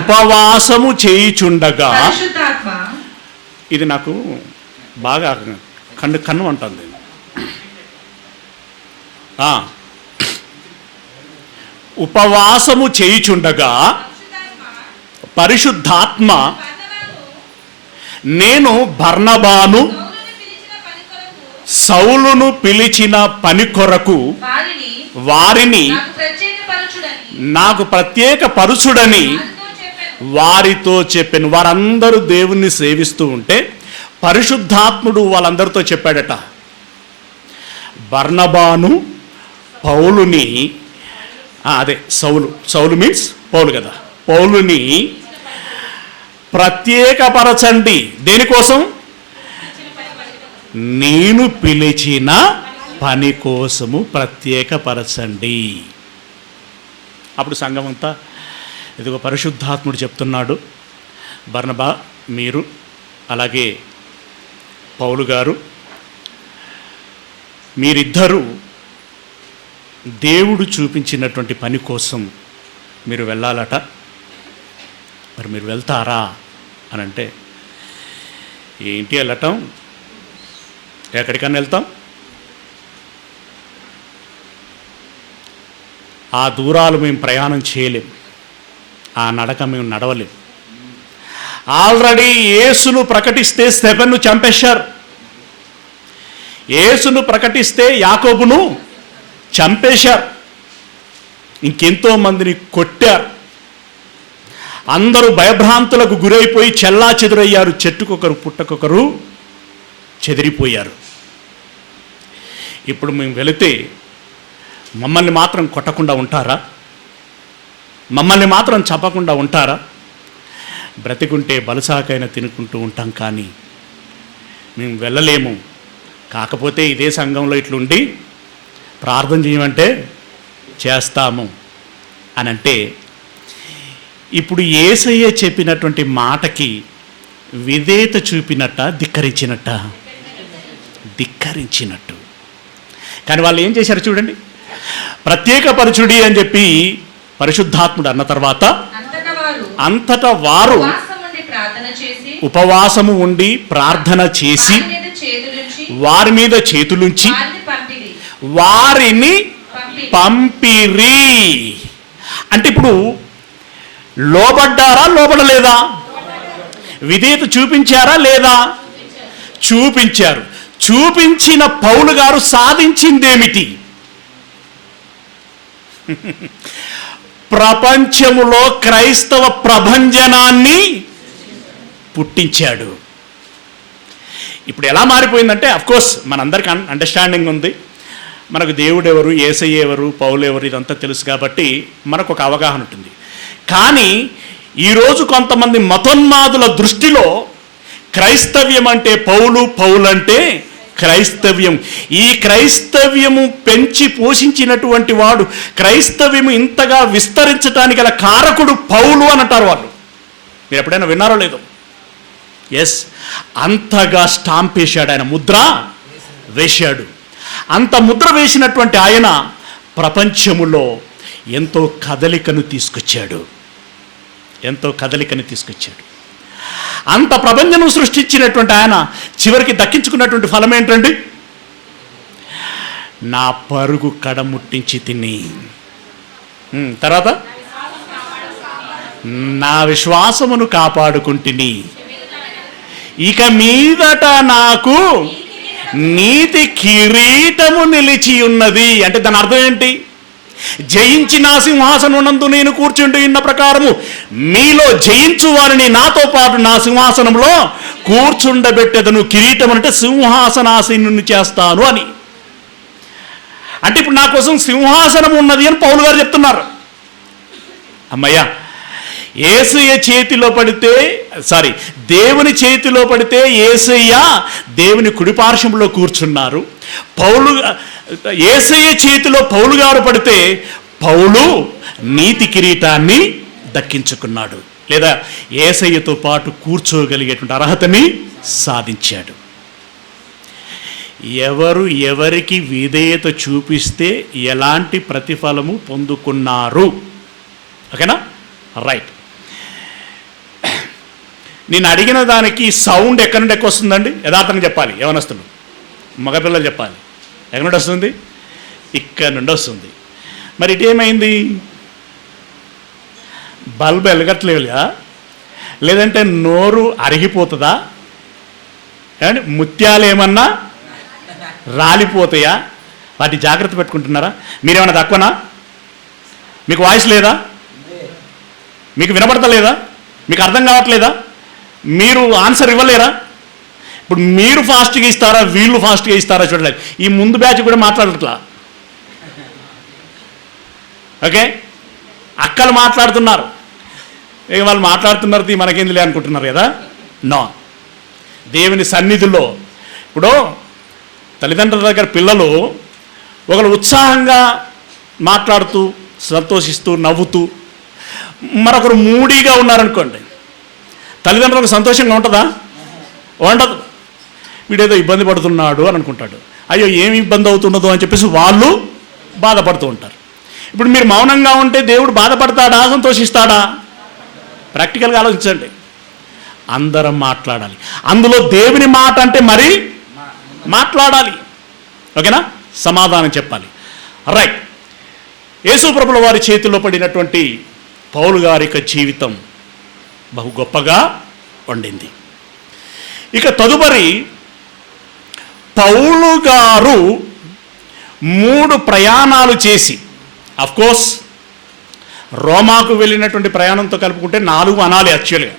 ఉపవాసము చేయుచుండగా, ఇది నాకు బాగా కన్ను అంటుంది. ఉపవాసము చేయుచుండగా పరిశుద్ధాత్మ నేను బర్నబాను సౌలును పిలిచిన పని కొరకు వారిని నాకు ప్రత్యేక పరుచుడని వారితో చెప్పాను. వారందరూ దేవుణ్ణి సేవిస్తూ ఉంటే పరిశుద్ధాత్ముడు వాళ్ళందరితో చెప్పాడట, బర్నబాను పౌలుని, అదే సౌలు మీన్స్ పౌలు కదా, పౌలుని ప్రత్యేకపరచండి. దేనికోసం? నేను పిలిచిన పని కోసము ప్రత్యేకపరచండి. అప్పుడు సంఘం అంతా, ఇదిగో పరిశుద్ధాత్ముడు చెప్తున్నాడు, బర్నబా మీరు అలాగే పౌలు గారు మీరిద్దరూ దేవుడు చూపించినటువంటి పని కోసం మీరు వెళ్ళాలట. మరి మీరు వెళ్తారా అని అంటే, ఏంటి వెళ్ళటం, ఎక్కడికన్నా వెళ్తాం, ఆ దూరాలు మేము ప్రయాణం చేయలేం, ఆ నడక మేము నడవలేం. ఆల్రెడీ యేసును ప్రకటిస్తే స్టెఫెన్ను చంపేశారు. యేసును ప్రకటిస్తే యాకోబును చంపేశారు. ఇంకెంతో మందిని కొట్టారు. అందరూ భయభ్రాంతులకు గురైపోయి చెల్లా చెదురయ్యారు. చెట్టుకొకరు పుట్టకొకరు చెదిరిపోయారు. ఇప్పుడు మేము వెళితే మమ్మల్ని మాత్రం కొట్టకుండా ఉంటారా? మమ్మల్ని మాత్రం చంపకుండా ఉంటారా? బ్రతికుంటే బలసాకైనా తినుకుంటూ ఉంటాం, కానీ మేము వెళ్ళలేము. కాకపోతే ఇదే సంఘంలో ఇట్లుండి ప్రార్థన చేయమంటే చేస్తాము అని అంటే, ఇప్పుడు యేసయ్య చెప్పినటువంటి మాటకి విధేయత చూపినట్ట, ధిక్కరించినట్టు. కానీ వాళ్ళు ఏం చేశారు చూడండి. ప్రత్యేకపరచుడి అని చెప్పి పరిశుద్ధాత్ముడు అన్న తర్వాత అంతటా వారు ఉపవాసము ఉండి ప్రార్థన చేసి వారి మీద చేతులుంచి వారిని పంపిరి. అంటే ఇప్పుడు లోబడ్డారా, లోబడలేదా? విధేయత చూపించారా లేదా? చూపించారు. చూపించిన పౌలు గారు సాధించిందేమిటి? ప్రపంచములో క్రైస్తవ ప్రభంజనాన్ని పుట్టించాడు. ఇప్పుడు ఎలా మారిపోయిందంటే, అఫ్కోర్స్ మనందరికీ అండర్స్టాండింగ్ ఉంది. మనకు దేవుడు ఎవరు, యేసయ్య ఎవరు, పౌలు ఎవరు, ఇదంతా తెలుసు కాబట్టి మనకు ఒక అవగాహన ఉంటుంది. కానీ ఈరోజు కొంతమంది మతోన్మాదుల దృష్టిలో క్రైస్తవ్యం అంటే పౌలు, పౌలు అంటే క్రైస్తవ్యం. ఈ క్రైస్తవ్యము పెంచి పోషించినటువంటి వాడు, క్రైస్తవ్యము ఇంతగా విస్తరించడానికి గల కారకుడు పౌలు అని అంటారు వాళ్ళు. మీరు ఎప్పుడైనా విన్నారో లేదో? ఎస్, అంతగా స్టాంప్ వేశాడు ఆయన, ముద్ర వేశాడు. అంత ముద్ర వేసినటువంటి ఆయన ప్రపంచములో ఎంతో కదలికను తీసుకొచ్చాడు. అంత ప్రపంచం సృష్టించినటువంటి ఆయన చివరికి దక్కించుకున్నటువంటి ఫలం ఏంటండి? నా పరుగు కడముట్టించి తిని, తర్వాత నా విశ్వాసమును కాపాడుకుంటుని, ఇక మీదట నాకు నీతి కిరీటము నిలిచి ఉన్నది. అంటే దాని అర్థం ఏంటి? జయించి నా సింహాసనమునందు నేను కూర్చుండి ఉన్న ప్రకారము మీలో జయించు వారిని నాతో పాటు నా సింహాసనంలో కూర్చుండబెట్టెదను. కిరీటం అంటే సింహాసనాసీనుని చేస్తాను అని. అంటే ఇప్పుడు నా కోసం సింహాసనం ఉన్నది అని పౌలు గారు చెప్తున్నారు. అమ్మయ్యా, యేసయ్య చేతిలో పడితే, దేవుని చేతిలో పడితే యేసయ్య దేవుని కుడిపార్శ్వంలో కూర్చున్నారు. యేసయ్య చేతిలో పౌలు గారు పడితే పౌలు నీతి కిరీటాన్ని దక్కించుకున్నాడు, లేదా యేసయ్యతో పాటు కూర్చోగలిగేటువంటి అర్హతని సాధించాడు. ఎవరు ఎవరికి విధేయత చూపిస్తే ఎలాంటి ప్రతిఫలము పొందుకున్నారు? ఓకేనా? రైట్. నేను అడిగిన దానికి సౌండ్ ఎక్కడి నుండి ఎక్కువ వస్తుందండి? యథార్థంగా చెప్పాలి, యవనస్తులు, మగపిల్లలు చెప్పాలి. ఎక్కడి నుండి వస్తుంది? ఇక్కడ నుండి వస్తుంది. మరి ఇటేమైంది? బల్బు వెలగట్లేదా? లేదంటే నోరు అరిగిపోతుందా? ఏమండి, ముత్యాలు ఏమన్నా రాలిపోతాయా? వాటి జాగ్రత్త పెట్టుకుంటున్నారా? మీరేమన్నా తక్కువనా? మీకు వాయిస్ లేదా? మీకు వినపడతలేదా? మీకు అర్థం కావట్లేదా? మీరు ఆన్సర్ ఇవ్వలేరా? ఇప్పుడు మీరు ఫాస్ట్గా ఇస్తారా, వీళ్ళు ఫాస్ట్గా ఇస్తారా చూడలేదు. ఈ ముందు బ్యాచ్ కూడా మాట్లాడట్లా. ఓకే, అక్కలు మాట్లాడుతున్నారు, ఇక వాళ్ళు మాట్లాడుతున్నారు మనకేందిలే అనుకుంటున్నారు కదా. నో, దేవుని సన్నిధిలో ఇప్పుడు తల్లిదండ్రుల దగ్గర పిల్లలు ఒకరు ఉత్సాహంగా మాట్లాడుతూ సంతోషిస్తూ నవ్వుతూ, మరొకరు మూడీగా ఉన్నారనుకోండి, తల్లిదండ్రులకు సంతోషంగా ఉంటుందా? ఉండదు. వీడేదో ఇబ్బంది పడుతున్నాడు అని అనుకుంటాడు. అయ్యో ఏమి ఇబ్బంది అవుతున్నదో అని చెప్పేసి వాళ్ళు బాధపడుతూ ఉంటారు. ఇప్పుడు మీరు మౌనంగా ఉంటే దేవుడు బాధపడతాడా, సంతోషిస్తాడా? ప్రాక్టికల్గా ఆలోచించండి. అందరం మాట్లాడాలి. అందులో దేవుని మాట అంటే మరి మాట్లాడాలి. ఓకేనా? సమాధానం చెప్పాలి. రైట్. యేసు ప్రభుల వారి చేతిలో పడినటువంటి పౌలు గారి యొక్క జీవితం బహు గొప్పగా ఉండింది. ఇక తదుపరి పౌలు గారు 3 ప్రయాణాలు చేసి, అఫ్కోర్స్ రోమాకు వెళ్ళినటువంటి ప్రయాణంతో కలుపుకుంటే 4 అనాలి యాక్చువల్గా,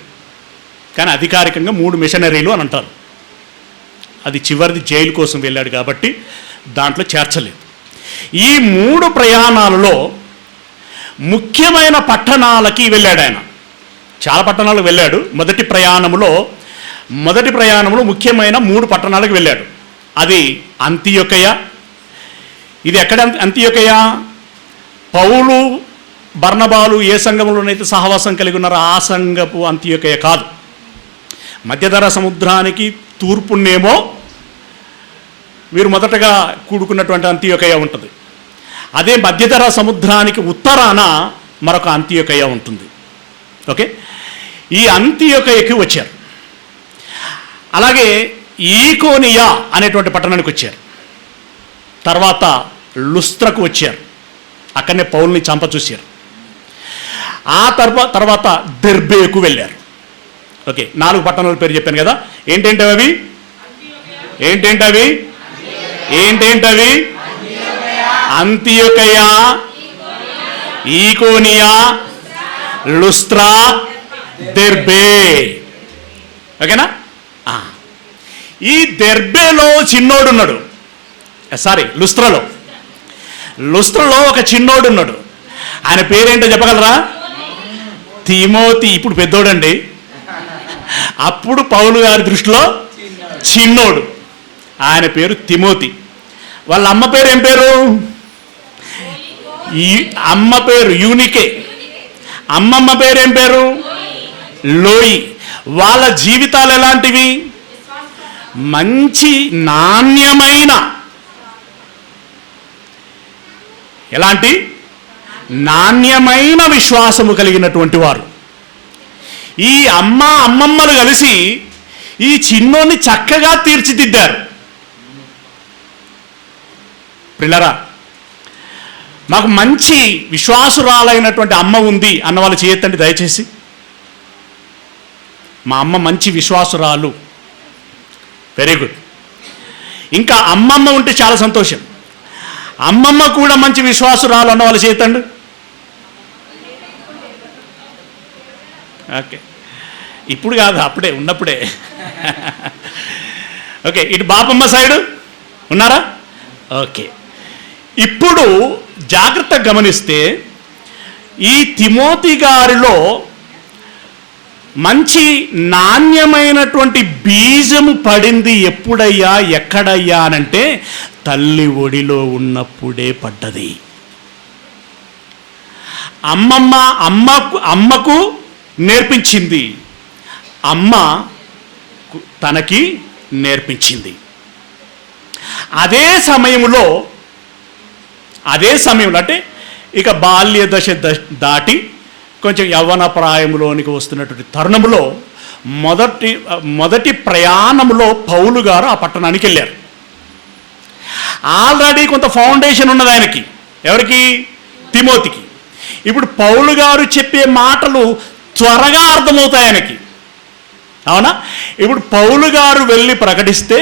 కానీ అధికారికంగా 3 మిషనరీలు అని అంటారు. అది చివరిది జైలు కోసం వెళ్ళాడు కాబట్టి దాంట్లో చేర్చలేదు. ఈ 3 ప్రయాణాలలో ముఖ్యమైన పట్టణాలకి వెళ్ళాడు ఆయన. చాలా పట్టణాలకు వెళ్ళాడు. మొదటి ప్రయాణంలో ముఖ్యమైన 3 పట్టణాలకు వెళ్ళాడు. అది అంతియొకయ. ఇది ఎక్కడ అంతియొకయ? పౌలు బర్నబాలు ఏ సంఘంలోనైతే సహవాసం కలిగి ఉన్నారో ఆ సంఘపు అంతియొకయ కాదు. మధ్యధరా సముద్రానికి తూర్పునేమో వీరు మొదటగా కూడుకున్నటువంటి అంతియొకయ ఉంటుంది. అదే మధ్యధరా సముద్రానికి ఉత్తరాన మరొక అంతియొకయ ఉంటుంది. ఓకే, ఈ అంతియొకయకి వచ్చారు. అలాగే ఈకోనియా అనేటువంటి పట్టణానికి వచ్చారు. తర్వాత లుస్త్రకు వచ్చారు. అక్కడనే పౌల్ని చంప చూశారు. ఆ తర్వాత దెర్బేకు వెళ్ళారు. ఓకే, 4 పట్టణాల పేరు చెప్పాను కదా. ఏంటేంటవి? అంతియొకయ, ఈకోనియా, లుస్త్రా, దెర్బే. ఓకేనా? ఈ దెర్బేలో చిన్నోడు ఉన్నాడు. లుస్త్రాలో లుస్త్రలో ఒక చిన్నోడు ఉన్నాడు. ఆయన పేరేంటో చెప్పగలరా? తిమోతి. ఇప్పుడు పెద్దోడండి, అప్పుడు పౌలు గారి దృష్టిలో చిన్నోడు. ఆయన పేరు తిమోతి. వాళ్ళ అమ్మ పేరు ఏం పేరు? అమ్మ పేరు యూనికే. అమ్మమ్మ పేరు ఏం పేరు? లోయి. వాళ్ళ జీవితాలు ఎలాంటివి? మంచి నాణ్యమైన, ఎలాంటి నాణ్యమైన విశ్వాసము కలిగినటువంటి వారు. ఈ అమ్మమ్మలు కలిసి ఈ చిన్నోన్ని చక్కగా తీర్చిదిద్దారు. పిల్లరా, మాకు మంచి విశ్వాసురాలైనటువంటి అమ్మ ఉంది అన్న వాళ్ళు చేయొద్దండి దయచేసి. మా అమ్మ మంచి విశ్వాసురాలు, వెరీ గుడ్. ఇంకా అమ్మమ్మ ఉంటే చాలా సంతోషం. అమ్మమ్మ కూడా మంచి విశ్వాసురాలు అన్న వాళ్ళు చేయొద్దండి. ఓకే, ఇప్పుడు కాదు, అప్పుడే ఉన్నప్పుడే. ఓకే, ఇటు బాపమ్మ సైడు ఉన్నారా? ఓకే, ఇప్పుడు జాగ్రత్తగా గమనిస్తే ఈ తిమోతి గారిలో మంచి నాణ్యమైనటువంటి బీజము పడింది ఎప్పుడయ్యా, ఎక్కడయ్యా అనంటే తల్లి ఒడిలో ఉన్నప్పుడే పడ్డది. అమ్మకు నేర్పించింది, అమ్మ తనకి నేర్పించింది. అదే సమయంలో అంటే ఇక బాల్య దశ దాటి కొంచెం యవ్వన ప్రాయంలోనికి వస్తున్నటువంటి తరుణంలో మొదటి ప్రయాణంలో పౌలు గారు ఆ పట్టణానికి వెళ్ళారు. ఆల్రెడీ కొంత ఫౌండేషన్ ఉన్నది ఆయనకి. ఎవరికి? తిమోతికి. ఇప్పుడు పౌలు గారు చెప్పే మాటలు త్వరగా అర్థమవుతాయి ఆయనకి, అవునా? ఇప్పుడు పౌలు గారు వెళ్ళి ప్రకటిస్తే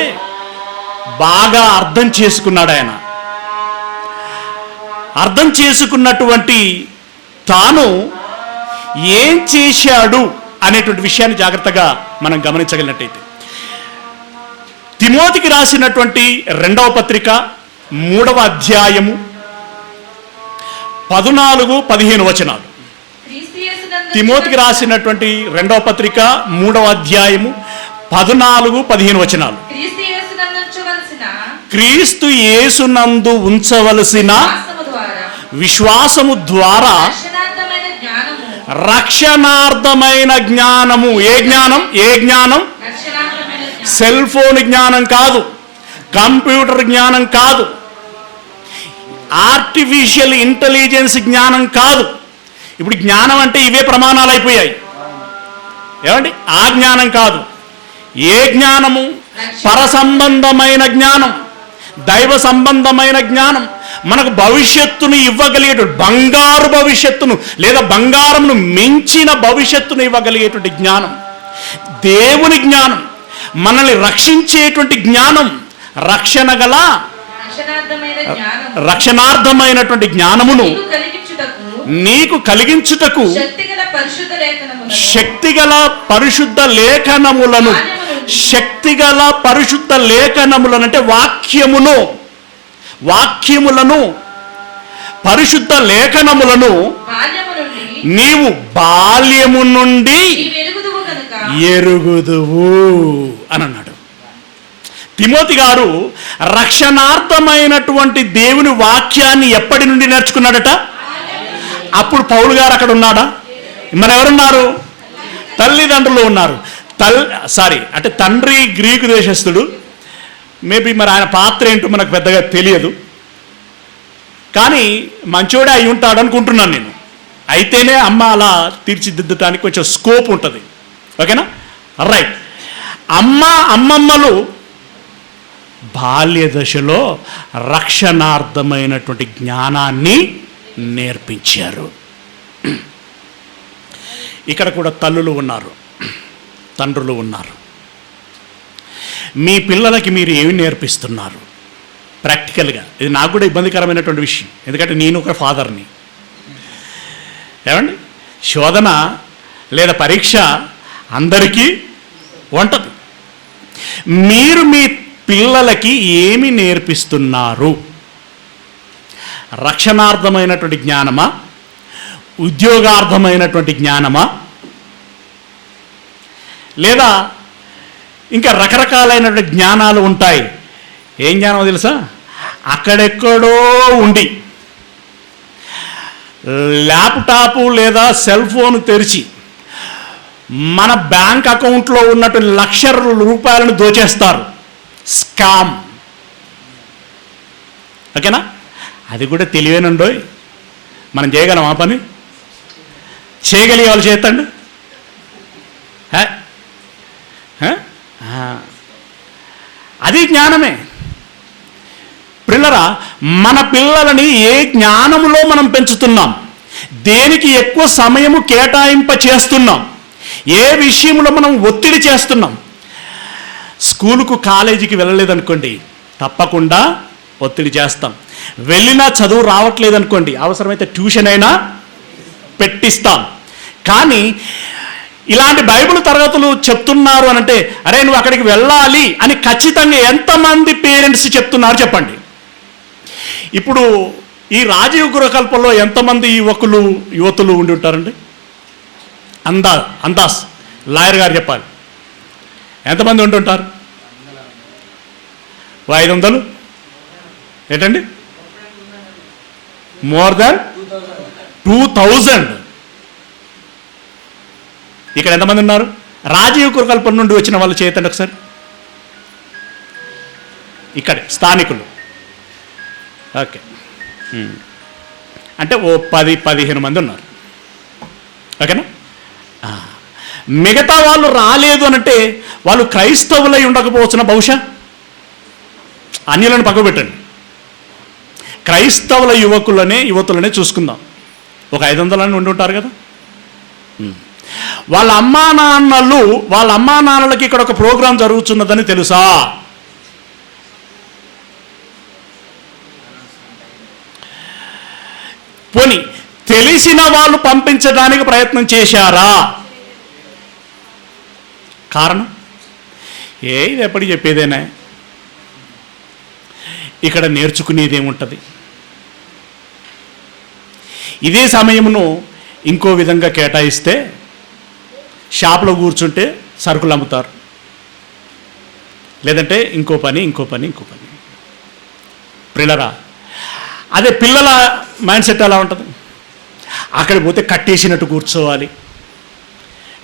బాగా అర్థం చేసుకున్నాడు ఆయన. అర్థం చేసుకున్నటువంటి తాను ఏం చేశాడు అనేటువంటి విషయాన్ని జాగ్రత్తగా మనం గమనించగలిగినట్టయితే, తిమోతికి రాసినటువంటి 2వ పత్రిక 3వ అధ్యాయము 14-15 వచనాలు. తిమోతికి రాసినటువంటి 2వ పత్రిక 3వ అధ్యాయము 14-15 వచనాలు. క్రీస్తు యేసునందు ఉంచవలసిన విశ్వాసము ద్వారా రక్షణార్థమైన జ్ఞానము. ఏ జ్ఞానం? ఏ జ్ఞానం? సెల్ ఫోన్ జ్ఞానం కాదు, కంప్యూటర్ జ్ఞానం కాదు, ఆర్టిఫిషియల్ ఇంటెలిజెన్స్ జ్ఞానం కాదు. ఇప్పుడు జ్ఞానం అంటే ఇవే ప్రమాణాలు అయిపోయాయి, ఏమండి? ఆ జ్ఞానం కాదు. ఏ జ్ఞానము? పరసంబంధమైన జ్ఞానం, దైవ సంబంధమైన జ్ఞానం, మనకు భవిష్యత్తును ఇవ్వగలిగేటువంటి బంగారు భవిష్యత్తును లేదా బంగారంను మించిన భవిష్యత్తును ఇవ్వగలిగేటువంటి జ్ఞానం, దేవుని జ్ఞానం, మనల్ని రక్షించేటువంటి జ్ఞానం, రక్షణార్థమైనటువంటి జ్ఞానమును నీకు కలిగించుటకు శక్తిగల పరిశుద్ధ లేఖనములను, శక్తిగల పరిశుద్ధ లేఖనములను అంటే వాక్యములను పరిశుద్ధ లేఖనములను నీవు బాల్యము నుండి ఎరుగుదువు అని అన్నాడు. తిమోతి గారు రక్షణార్థమైనటువంటి దేవుని వాక్యాన్ని ఎప్పటి నుండి నేర్చుకున్నాడట? అప్పుడు పౌలు గారు అక్కడ ఉన్నాడా? మన ఎవరున్నారు? తల్లిదండ్రులు ఉన్నారు. అంటే తండ్రి గ్రీకు దేశస్థుడు. మేబీ మరి ఆయన పాత్ర ఏంటో మనకు పెద్దగా తెలియదు, కానీ మంచోడే అయి ఉంటాడు అనుకుంటున్నాను నేను. అయితేనే అమ్మ అలా తీర్చిదిద్దటానికి కొంచెం స్కోప్ ఉంటుంది. ఓకేనా? రైట్. అమ్మమ్మలు బాల్య దశలో రక్షణార్థమైనటువంటి జ్ఞానాన్ని నేర్పించారు. ఇక్కడ కూడా తల్లులు ఉన్నారు, తండ్రులు ఉన్నారు. మీ పిల్లలకి మీరు ఏమి నేర్పిస్తున్నారు ప్రాక్టికల్గా? ఇది నాకు కూడా ఇబ్బందికరమైనటువంటి విషయం, ఎందుకంటే నేను ఒక ఫాదర్ని. ఏమండి, శోధన లేదా పరీక్ష అందరికీ ఉంటుంది. మీరు మీ పిల్లలకి ఏమి నేర్పిస్తున్నారు? రక్షణార్థమైనటువంటి జ్ఞానమా, ఉద్యోగార్థమైనటువంటి జ్ఞానమా, లేదా ఇంకా రకరకాలైనటువంటి జ్ఞానాలు ఉంటాయి. ఏం జ్ఞానమో తెలుసా? అక్కడెక్కడో ఉండి ల్యాప్టాపు లేదా సెల్ ఫోన్ తెరిచి మన బ్యాంక్ అకౌంట్లో ఉన్నటువంటి లక్షల రూపాయలను దోచేస్తారు. స్కామ్. ఓకేనా? అది కూడా తెలివేనండోయ్. మనం చేయగలం ఆ పని? చేయగలిగే వాళ్ళు చేస్తండి. అది జ్ఞానమే. పిల్లరా, మన పిల్లలని ఏ జ్ఞానములో మనం పెంచుతున్నాం, దేనికి ఎక్కువ సమయము కేటాయింప చేస్తున్నాం, ఏ విషయంలో మనం ఒత్తిడి చేస్తున్నాం. స్కూలుకు కాలేజీకి వెళ్ళలేదనుకోండి, తప్పకుండా ఒత్తిడి చేస్తాం. వెళ్ళినా చదువు రావట్లేదనుకోండి, అవసరమైతే ట్యూషన్ అయినా పెట్టిస్తాం. కానీ ఇలాంటి బైబిల్ తరగతులు చెప్తున్నారు అనంటే, అరే నువ్వు అక్కడికి వెళ్ళాలి అని ఖచ్చితంగా ఎంతమంది పేరెంట్స్ చెప్తున్నారు చెప్పండి. ఇప్పుడు ఈ రాజీవ్ గృహకల్పంలో ఎంతమంది యువతులు ఉండి ఉంటారండి? అందాస్ లాయర్ గారు చెప్పాలి, ఎంతమంది ఉంటుంటారు? 500? ఏంటండి? More than 2000. ఇక్కడ ఎంతమంది ఉన్నారు? రాజీవ్ గృహకల్పం నుండి వచ్చిన వాళ్ళు చేతండి ఒకసారి. ఇక్కడ స్థానికులు. ఓకే, అంటే ఓ 10-15 మంది ఉన్నారు. ఓకేనా? మిగతా వాళ్ళు రాలేదు అనంటే వాళ్ళు క్రైస్తవులై ఉండకపోవచ్చున బహుశా. అన్యులను పక్కబెట్టండి. క్రైస్తవుల యువతులనే చూసుకుందాం. ఒక 500 ఉండి ఉంటారు కదా. వాళ్ళ అమ్మా నాన్నలకి ఇక్కడ ఒక ప్రోగ్రాం జరుగుతున్నదని తెలుసా? పోనీ తెలిసిన వాళ్ళు పంపించడానికి ప్రయత్నం చేశారా? కారణం ఇది ఎప్పటికి చెప్పేదేనా? ఇక్కడ నేర్చుకునేది ఏముంటుంది? ఇదే సమయమును ఇంకో విధంగా కేటాయిస్తే షాప్లో కూర్చుంటే సరుకులు అమ్ముతారు, లేదంటే ఇంకో పని. పిల్లరా, అదే పిల్లల మైండ్ సెట్ ఎలా ఉంటుంది? అక్కడికి పోతే కట్టేసినట్టు కూర్చోవాలి,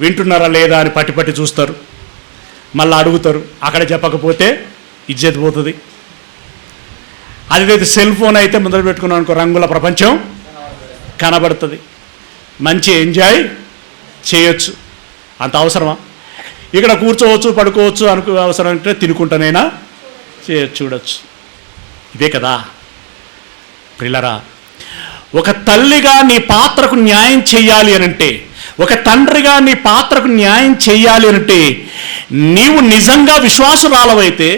వింటున్నారా లేదా అని పట్టి చూస్తారు, మళ్ళీ అడుగుతారు. అక్కడ చెప్పకపోతే ఇజ్జత్ పోతుంది. అదైతే సెల్ ఫోన్ అయితే మొదలు పెట్టుకున్నాం అనుకో, రంగుల ప్రపంచం కనబడుతుంది, మంచి ఎంజాయ్ చేయొచ్చు. అంత అవసరమా? ఇక్కడ కూర్చోవచ్చు, పడుకోవచ్చు, అవసరం అంటే తినుకుంటానైనా చూడొచ్చు. ఇదే కదా పిల్లరా. ఒక తల్లిగా నీ పాత్రకు న్యాయం చేయాలి అనంటే, ఒక తండ్రిగా నీ పాత్రకు న్యాయం చేయాలి అనంటే, నీవు నిజంగా విశ్వాసురాలవైతే,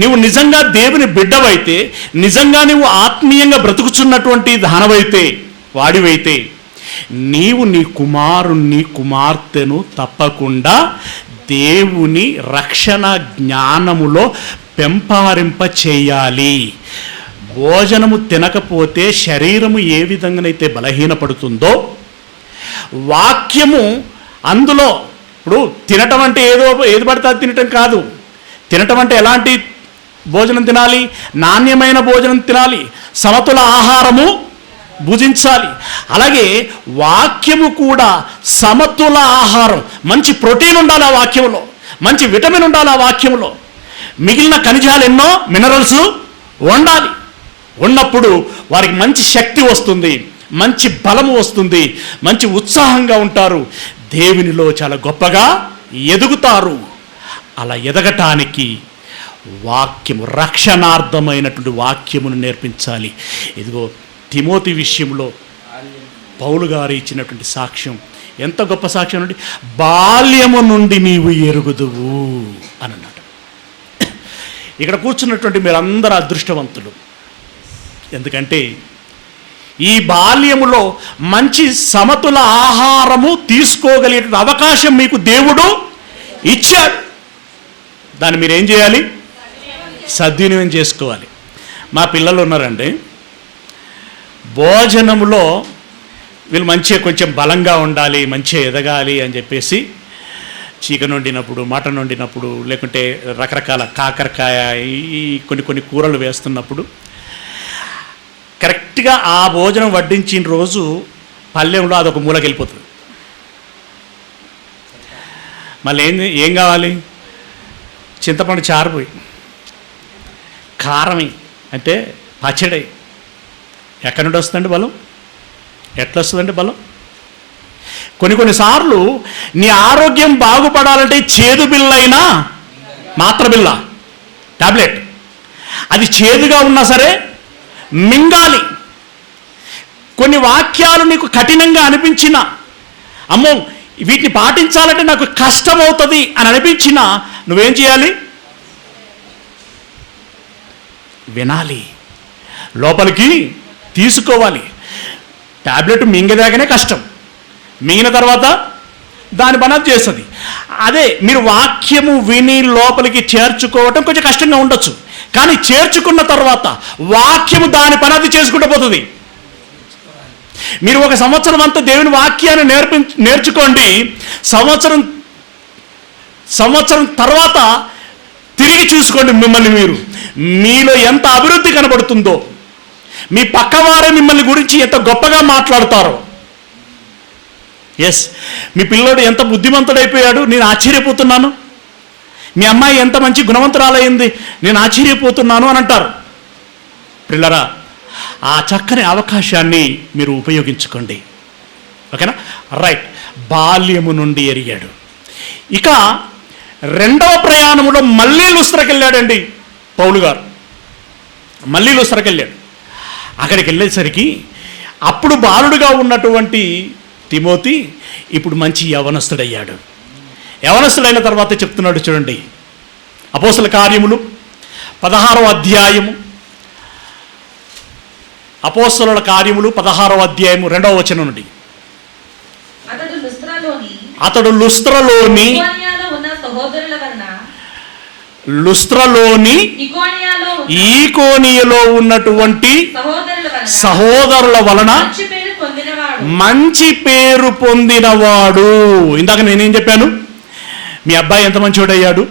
నీవు నిజంగా దేవుని బిడ్డవైతే, నిజంగా నీవు ఆత్మీయంగా బ్రతుకుచున్నటువంటి దానవైతే, వాడివైతే, నీవు నీ కుమార్తెను తప్పకుండా దేవుని రక్షణ జ్ఞానములో పెంపొందింప చేయాలి. భోజనము తినకపోతే శరీరము ఏ విధంగానైతే బలహీనపడుతుందో, వాక్యము అందులో, ఇప్పుడు తినటం అంటే ఏది పడితే అది తినటం కాదు. తినటం అంటే ఎలాంటి భోజనం తినాలి? నాణ్యమైన భోజనం తినాలి, సమతుల ఆహారము భుజించాలి. అలాగే వాక్యము కూడా సమతుల ఆహారం. మంచి ప్రోటీన్ ఉండాలి ఆ వాక్యంలో, మంచి విటమిన్ ఉండాలి ఆ వాక్యంలో, మిగిలిన ఖనిజాలు ఎన్నో మినరల్స్ ఉండాలి. ఉన్నప్పుడు వారికి మంచి శక్తి వస్తుంది, మంచి బలము వస్తుంది, మంచి ఉత్సాహంగా ఉంటారు, దేవునిలో చాలా గొప్పగా ఎదుగుతారు. అలా ఎదగటానికి వాక్యము, రక్షణార్థమైనటువంటి వాక్యమును నేర్పించాలి. ఇదిగో తిమోతి విషయంలో పౌలు గారు ఇచ్చినటువంటి సాక్ష్యం ఎంత గొప్ప సాక్ష్యం అండి. బాల్యము నుండి నీవు ఎరుగుదువు అని అన్నాడు. ఇక్కడ కూర్చున్నటువంటి మీరందరూ అదృష్టవంతులు. ఎందుకంటే ఈ బాల్యములో మంచి సమతుల ఆహారము తీసుకోగలిగే అవకాశం మీకు దేవుడు ఇచ్చాడు. దాన్ని మీరేం చేయాలి? సద్వినియోగం చేసుకోవాలి. మా పిల్లలు ఉన్నారండి, భోజనంలో వీళ్ళు మంచిగా కొంచెం బలంగా ఉండాలి, మంచిగా ఎదగాలి అని చెప్పేసి చికెన్ వండినప్పుడు, మటన్ వండినప్పుడు, లేకుంటే రకరకాల కాకరకాయ ఈ కొన్ని కూరలు వేస్తున్నప్పుడు కరెక్ట్గా ఆ భోజనం వడ్డించిన రోజు పళ్ళెంలో అదొక మూలకి వెళ్ళిపోతుంది. మళ్ళీ ఏం కావాలి? చింతపండు చారుపోయి, కారమే అంటే పచ్చడి. ఎక్కడి నుండి వస్తుందండి బలం? ఎట్లా వస్తుందండి బలం? కొన్నిసార్లు నీ ఆరోగ్యం బాగుపడాలంటే చేదు బిల్ల అయినా మాత్ర బిల్ల టాబ్లెట్ అది చేదుగా ఉన్నా సరే మింగాలి. కొన్ని వాక్యాలు నీకు కఠినంగా అనిపించినా, అమ్మో వీటిని పాటించాలంటే నాకు కష్టమవుతుంది అని అనిపించినా నువ్వేం చేయాలి? వినాలి, లోపలికి తీసుకోవాలి. టాబ్లెట్ మింగేదాకానే కష్టం, మింగిన తర్వాత దాని పని అది చేస్తుంది. అదే మీరు వాక్యము విని లోపలికి చేర్చుకోవటం కొంచెం కష్టంగా ఉండొచ్చు, కానీ చేర్చుకున్న తర్వాత వాక్యము దాని పని అది చేసుకుంటూ పోతుంది. మీరు 1 సంవత్సరం అంతా దేవుని వాక్యాన్ని నేర్చుకోండి. సంవత్సరం తర్వాత తిరిగి చూసుకోండి మిమ్మల్ని మీరు, మీలో ఎంత అభివృద్ధి కనబడుతుందో, మీ పక్కవారే మిమ్మల్ని గురించి ఎంత గొప్పగా మాట్లాడతారో. ఎస్, మీ పిల్లోడు ఎంత బుద్ధిమంతుడైపోయాడు, నేను ఆశ్చర్యపోతున్నాను. మీ అమ్మాయి ఎంత మంచి గుణవంతురాలైంది, నేను ఆశ్చర్యపోతున్నాను అని అంటారు. పిల్లరా, ఆ చక్కని అవకాశాన్ని మీరు ఉపయోగించుకోండి. ఓకేనా? రైట్. బాల్యము నుండి ఎరిగాడు. ఇక 2వ ప్రయాణంలో మళ్ళీ లుస్త్రకెళ్ళాడండి పౌలు గారు. మళ్ళీ లుస్త్రకెళ్ళాడు. అక్కడికి వెళ్ళేసరికి అప్పుడు బాలుడుగా ఉన్నటువంటి తిమోతి ఇప్పుడు మంచి యవనస్తుడయ్యాడు. యవనస్తుడైన తర్వాత చెప్తున్నాడు చూడండి, అపోస్తల కార్యములు 16వ అధ్యాయము, అపోస్తలుల కార్యములు 16వ అధ్యాయము 2వ వచనం నుండి. అతడు లుస్త్రలోని ఈకోనియలో ఉన్నటువంటి సహోదరుల వలన మంచి పేరు పొందినవాడు. ఇందాక నేనేం చెప్పాను? మీ అబ్బాయి ఎంత మంచివాడయ్యాడు,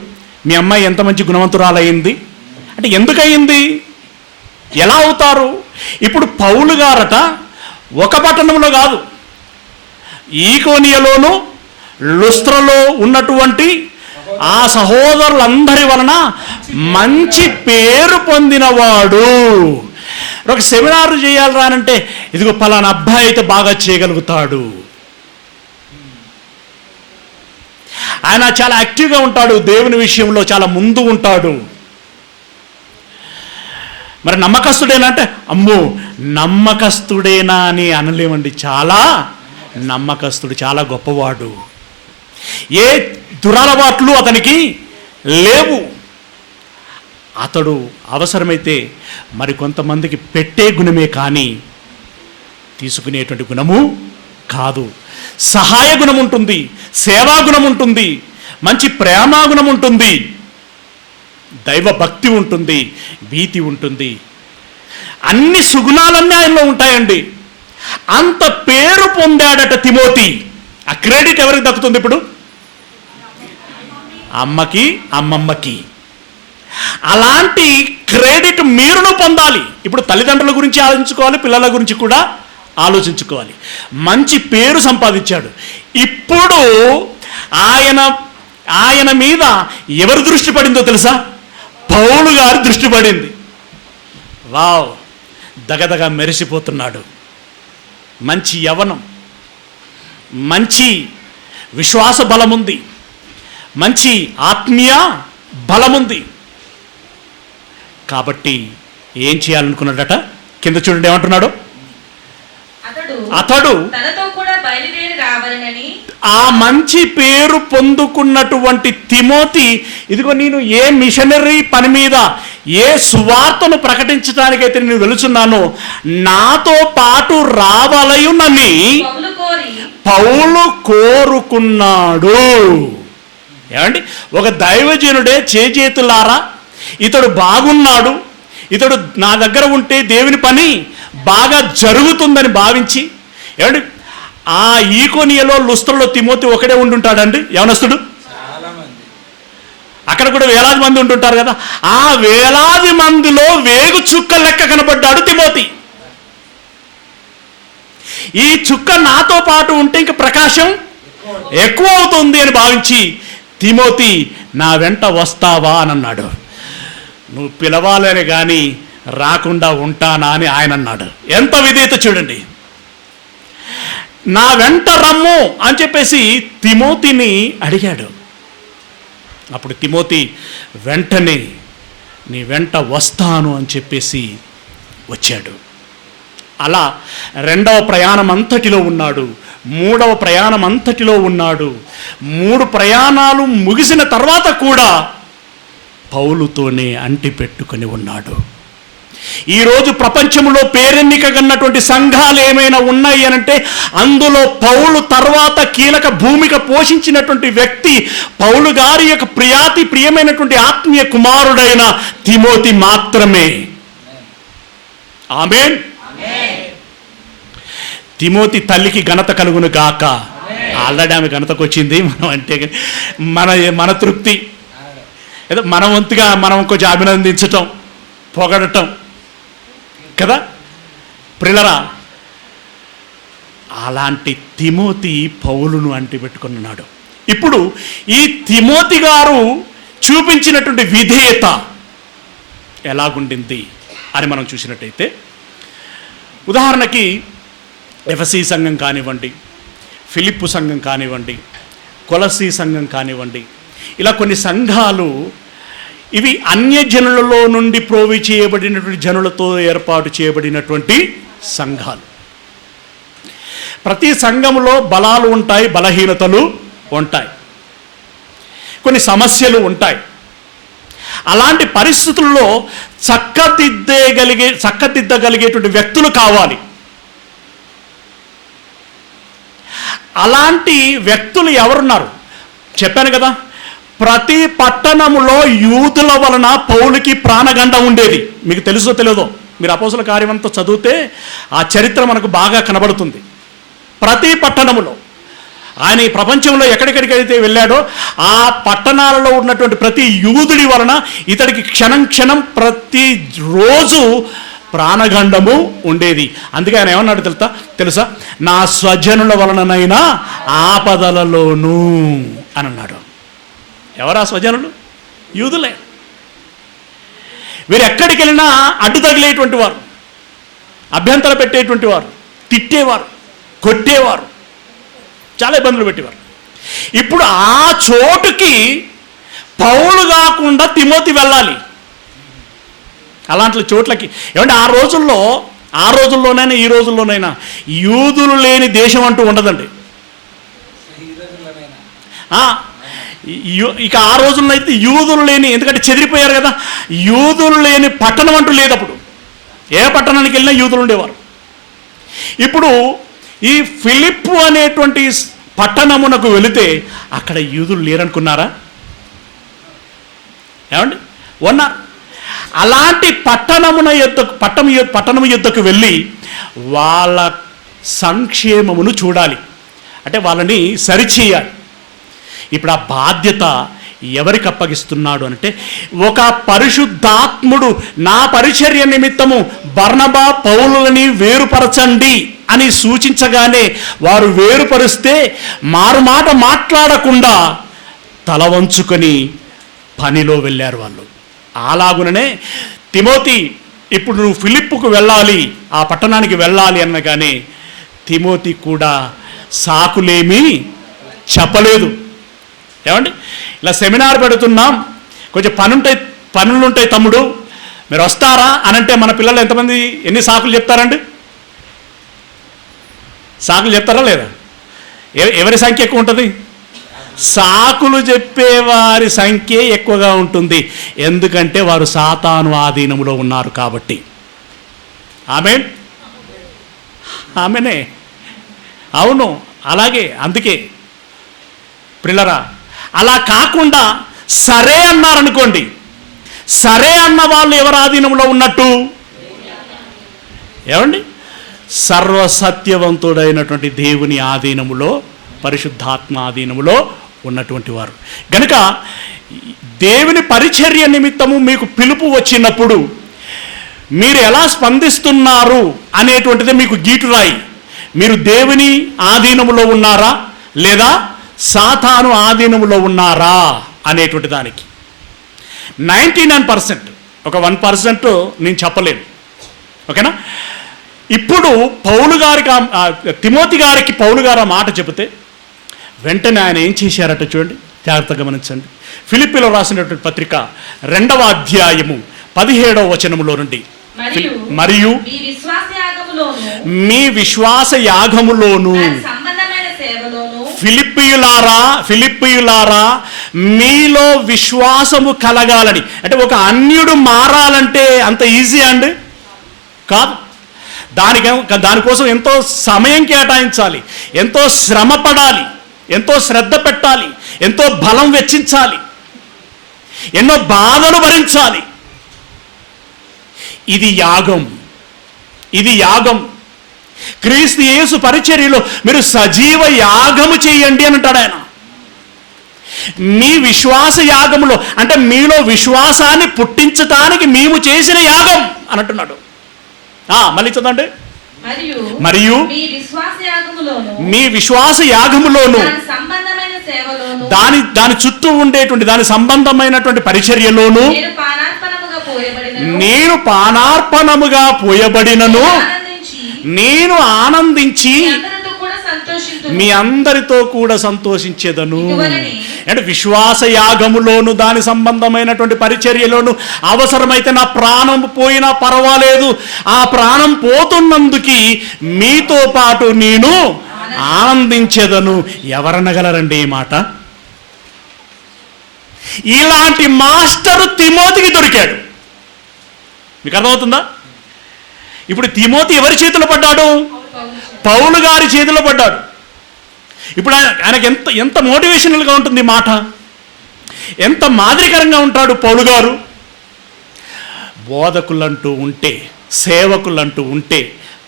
మీ అమ్మాయి ఎంత మంచి గుణవంతురాలయ్యింది అంటే ఎందుకయ్యింది? ఎలా అవుతారు? ఇప్పుడు పౌలు గారట ఒక పట్టణంలో కాదు, ఈకోనియలోను లుస్త్రలో ఉన్నటువంటి ఆ సహోదరులందరి వలన మంచి పేరు పొందినవాడు. ఒక సెమినార్ చేయాలి రానంటే ఇదిగో పలానా అబ్బాయి అయితే బాగా చేయగలుగుతాడు, ఆయన చాలా యాక్టివ్గా ఉంటాడు, దేవుని విషయంలో చాలా ముందు ఉంటాడు. మరి నమ్మకస్తుడేనా అంటే అమ్మో నమ్మకస్తుడేనా అని అనలేమండి. చాలా నమ్మకస్తుడు, చాలా గొప్పవాడు. ఏ దురలవాట్లు అతనికి లేవు. అతడు అవసరమైతే మరి కొంతమందికి పెట్టే గుణమే కానీ తీసుకునేటువంటి గుణము కాదు. సహాయ గుణం ఉంటుంది, సేవా గుణం ఉంటుంది, మంచి ప్రేమ గుణం ఉంటుంది, దైవ భక్తి ఉంటుంది, భీతి ఉంటుంది. అన్ని సుగుణాలన్నీ ఆయనలో ఉంటాయండి. అంత పేరు పొందాడట తిమోతి. ఆ క్రెడిట్ ఎవరికి దక్కుతుంది? ఇప్పుడు అమ్మకి, అమ్మమ్మకి. అలాంటి క్రెడిట్ మీరును పొందాలి. ఇప్పుడు తల్లిదండ్రుల గురించి ఆలోచించుకోవాలి, పిల్లల గురించి కూడా ఆలోచించుకోవాలి. మంచి పేరు సంపాదించాడు. ఇప్పుడు ఆయన మీద ఎవరు దృష్టి పడిందో తెలుసా? పౌలు గారి దృష్టి పడింది. వావ్, దగదగ మెరిసిపోతున్నాడు. మంచి యవ్వనం, మంచి విశ్వాస బలముంది, మంచి ఆత్మీయ బలముంది. కాబట్టి ఏం చేయాలనుకున్నాడట? కింద చూడండి ఏమంటున్నాడు? అతడు ఆ మంచి పేరు పొందుకున్నటువంటి తిమోతి, ఇదిగో నేను ఏ మిషనరీ పని మీద, ఏ సువార్తను ప్రకటించడానికైతే నేను వెళుచున్నానో నాతో పాటు రావాలయునని పౌలు కోరుకున్నాడు. ఏమండి? ఒక దైవజనుడే చేతులారా ఇతడు బాగున్నాడు, ఇతడు నా దగ్గర ఉంటే దేవుని పని బాగా జరుగుతుందని భావించి, ఏమండి ఆ ఈకోనియలో లుస్త్రలో తిమోతి ఒకడే ఉండుంటాడండి యవనస్తుడు. అక్కడ కూడా వేలాది మంది ఉంటుంటారు కదా. ఆ వేలాది మందిలో వేగు చుక్క లెక్క కనబడ్డాడు తిమోతి. ఈ చుక్క నాతో పాటు ఉంటే ఇంక ప్రకాశం ఎక్కువ అవుతుంది అని భావించి, తిమోతి నా వెంట వస్తావా అని అన్నాడు. నువ్వు పిలవాలని కానీ రాకుండా ఉంటానా అని ఆయన అన్నాడు. ఎంత విధేయత చూడండి. నా వెంట రమ్ము అని చెప్పేసి తిమోతిని అడిగాడు. అప్పుడు తిమోతి వెంటనే నీ వెంట వస్తాను అని చెప్పేసి వచ్చాడు. అలా రెండవ ప్రయాణం అంతటిలో ఉన్నాడు, మూడవ ప్రయాణం అంతటిలో ఉన్నాడు. 3 ప్రయాణాలు ముగిసిన తర్వాత కూడా పౌలుతోనే అంటి పెట్టుకొని ఉన్నాడు. ఈరోజు ప్రపంచంలో పేరెన్నికగన్నటువంటి సంఘాలు ఏమైనా ఉన్నాయి అనంటే అందులో పౌలు తర్వాత కీలక భూమిక పోషించినటువంటి వ్యక్తి పౌలు గారి యొక్క ప్రియమైనటువంటి ఆత్మీయ కుమారుడైన తిమోతి మాత్రమే. ఆమేన్. తిమోతి తల్లికి ఘనత కలుగును గాక. ఆల్రెడీ ఆమె ఘనతకు వచ్చింది. మనం అంటే మన తృప్తి ఏదో మన వంతుగా మనం కొంచెం అభినందించటం, పొగడటం కదా ప్రిలరా. అలాంటి తిమోతి పౌలును అంటి పెట్టుకున్నాడు. ఇప్పుడు ఈ తిమోతి గారు చూపించినటువంటి విధేయత ఎలాగుండింది అని మనం చూసినట్టయితే, ఉదాహరణకి ఎఫెసీ సంఘం కానివ్వండి, ఫిలిప్పు సంఘం కానివ్వండి, కొలసీ సంఘం కానివ్వండి, ఇలా కొన్ని సంఘాలు ఇవి అన్యజనులలో నుండి ప్రోవి చేయబడినటువంటి జనులతో ఏర్పాటు చేయబడినటువంటి సంఘాలు. ప్రతి సంఘంలో బలాలు ఉంటాయి, బలహీనతలు ఉంటాయి, కొన్ని సమస్యలు ఉంటాయి. అలాంటి పరిస్థితుల్లో చక్కదిద్దగలిగేటువంటి వ్యక్తులు కావాలి. అలాంటి వ్యక్తులు ఎవరున్నారు చెప్పాను కదా. ప్రతి పట్టణములో యూదుల వలన పౌలుకి ప్రాణగండం ఉండేది. మీకు తెలుసో తెలియదో, మీరు అపోస్తల కార్యమంతా చదివితే ఆ చరిత్ర మనకు బాగా కనబడుతుంది. ప్రతి పట్టణములో ఆయన ఈ ప్రపంచంలో ఎక్కడికెక్కడికైతే వెళ్ళాడో ఆ పట్టణాలలో ఉన్నటువంటి ప్రతి యూదుడి వలన ఇతడికి క్షణం క్షణం ప్రతిరోజు ప్రాణగండము ఉండేది. అందుకే ఆయన ఏమన్నాడు తెలుసా, నా స్వజనుల వలననైనా ఆపదలలోనూ అని అన్నాడు. ఎవరా స్వజనులు? యూదులే. వీరు ఎక్కడికి వెళ్ళినా అడ్డు తగిలేటువంటి వారు, అభ్యంతరం పెట్టేటువంటి వారు, తిట్టేవారు, కొట్టేవారు, చాలా ఇబ్బందులు పెట్టేవారు. ఇప్పుడు ఆ చోటుకి పౌలు కాకుండా తిమోతి వెళ్ళాలి. అలాంటి చోట్లకి ఏమంటే ఆ రోజుల్లోనైనా ఈ రోజుల్లోనైనా యూదులు లేని దేశం అంటూ ఉండదండి. ఇక ఆ రోజుల్లో అయితే యూదులు లేని, ఎందుకంటే చెదిరిపోయారు కదా, యూదులు లేని పట్టణం అంటూ లేదు. అప్పుడు ఏ పట్టణానికి వెళ్ళినా యూదులు ఉండేవారు. ఇప్పుడు ఈ ఫిలిప్పు అనేటువంటి పట్టణమునకు వెళితే అక్కడ యూదులు లేరనుకున్నారా? ఏమండి ఉన్నారు. అలాంటి పట్టణము యుద్ధకు వెళ్ళి వాళ్ళ సంక్షేమమును చూడాలి, అంటే వాళ్ళని సరిచేయాలి. ఇప్పుడు ఆ బాధ్యత ఎవరికి అప్పగిస్తున్నాడు అంటే, ఒక పరిశుద్ధాత్ముడు నా పరిచర్య నిమిత్తము బర్నబా పౌలులని వేరుపరచండి అని సూచించగానే వారు వేరుపరిస్తే మారుమాట మాట్లాడకుండా తల వంచుకొని పనిలో వెళ్ళారు వాళ్ళు. అలాగుననే తిమోతి ఇప్పుడు నువ్వు ఫిలిప్పుకు వెళ్ళాలి, ఆ పట్టణానికి వెళ్ళాలి అనగానే తిమోతి కూడా సాకులేమీ చెప్పలేదు. ఏమండి, ఇలా సెమినార్ పెడుతున్నాం, కొంచెం పనులుంటాయి తమ్ముడు, మీరు వస్తారా అనంటే మన పిల్లలు ఎంతమంది ఎన్ని సాకులు చెప్తారండి? సాకులు చెప్తారా లేదా? ఎవరి సంఖ్య ఎక్కువ ఉంటుంది? సాకులు చెప్పేవారి సంఖ్య ఎక్కువగా ఉంటుంది. ఎందుకంటే వారు సాతాను ఆధీనములో ఉన్నారు కాబట్టి. ఆమెనే అవును, అలాగే. అందుకే ప్రిల్లరా, అలా కాకుండా సరే అన్నారనుకోండి, సరే అన్న వాళ్ళు ఎవరి ఆధీనంలో ఉన్నట్టు? ఏమండి? సర్వసత్యవంతుడైనటువంటి దేవుని ఆధీనములో, పరిశుద్ధాత్మ ఆధీనములో ఉన్నటువంటి వారు గనుక దేవుని పరిచర్య నిమిత్తము మీకు పిలుపు వచ్చినప్పుడు మీరు ఎలా స్పందిస్తున్నారు అనేటువంటిది మీకు గీటురాయి. మీరు దేవుని ఆధీనములో ఉన్నారా లేదా సాతాను ఆధీనములో ఉన్నారా అనేటువంటి దానికి 99%, ఒక 1% నేను చెప్పలేను. ఓకేనా? ఇప్పుడు పౌలు గారికి, తిమోతి గారికి పౌలు గారు ఆ మాట చెబితే వెంటనే ఆయన ఏం చేశారట చూడండి, జాగ్రత్తగా గమనించండి. ఫిలిప్పీలో రాసినటువంటి పత్రిక 2వ అధ్యాయము 17వ వచనములో నుండి, మరియు మీ విశ్వాస యాగములోను ఫిలిప్పీయులారా మీలో విశ్వాసము కలగాలని. అంటే ఒక అన్యుడు మారాలంటే అంత ఈజీ అండి కాదు. దానికోసం ఎంతో సమయం కేటాయించాలి, ఎంతో శ్రమ పడాలి, ఎంతో శ్రద్ధ పెట్టాలి, ఎంతో బలం వెచ్చించాలి, ఎన్నో బాధలు భరించాలి. ఇది యాగం, ఇది యాగం. క్రీస్తు యేసు పరిచర్యలో మీరు సజీవ యాగము చేయండి అని అంటాడు ఆయన. మీ విశ్వాస యాగములో అంటే మీలో విశ్వాసాన్ని పుట్టించటానికి మేము చేసిన యాగం అని అంటున్నాడు. మళ్ళీ చదవండి. మరియు మీ విశ్వాస యాగములోను దాని చుట్టూ ఉండేటువంటి దాని సంబంధమైనటువంటి పరిచర్యలోను నేను పానార్పణముగా పోయబడినను నేను ఆనందించి మీ అందరితో కూడా సంతోషించేదను. అంటే విశ్వాస యాగములోను దాని సంబంధమైనటువంటి పరిచర్యలోను అవసరమైతే నా ప్రాణం పోయినా పర్వాలేదు, ఆ ప్రాణం పోతున్నందుకు మీతో పాటు నేను ఆనందించేదను. ఎవరనగలరండి ఈ మాట? ఇలాంటి మాస్టరు తిమోతికి దొరికాడు. మీకు అర్థమవుతుందా? ఇప్పుడు తిమోతి ఎవరి చేతిలో పడ్డాడు? పౌలు గారి చేతిలో పడ్డాడు. ఇప్పుడు ఆయనకి ఎంత మోటివేషనల్గా ఉంటుంది మాట, ఎంత మాదిరికరంగా ఉంటాడు పౌలు గారు. బోధకులంటూ ఉంటే, సేవకులంటూ ఉంటే,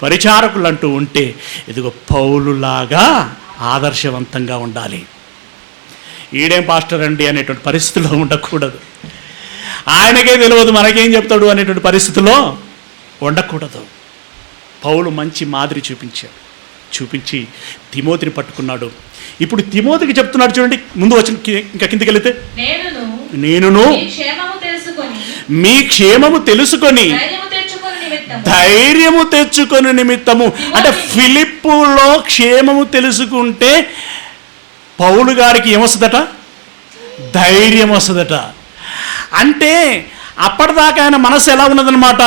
పరిచారకులంటూ ఉంటే ఇదిగో పౌలులాగా ఆదర్శవంతంగా ఉండాలి. ఈడేం పాస్టర్ అండి అనేటువంటి పరిస్థితిలో ఉండకూడదు. ఆయనకే తెలియదు మనకేం చెప్తాడు అనేటువంటి పరిస్థితిలో ఉండకూడదు. పౌలు మంచి మాదిరి చూపించి తిమోతిని పట్టుకున్నాడు. ఇప్పుడు తిమోతికి చెప్తున్నాడు చూడండి. ముందు వచ్చి ఇంకా కిందికి వెళితే, నేనును మీ క్షేమము తెలుసుకొని ధైర్యము తెచ్చుకొని నిమిత్తము. అంటే ఫిలిప్పులో క్షేమము తెలుసుకుంటే పౌలు గారికి ఏమొస్తుందట? ధైర్యం వస్తుందట. అంటే అప్పటిదాకా ఆయన మనసు ఎలా ఉన్నదన్నమాట?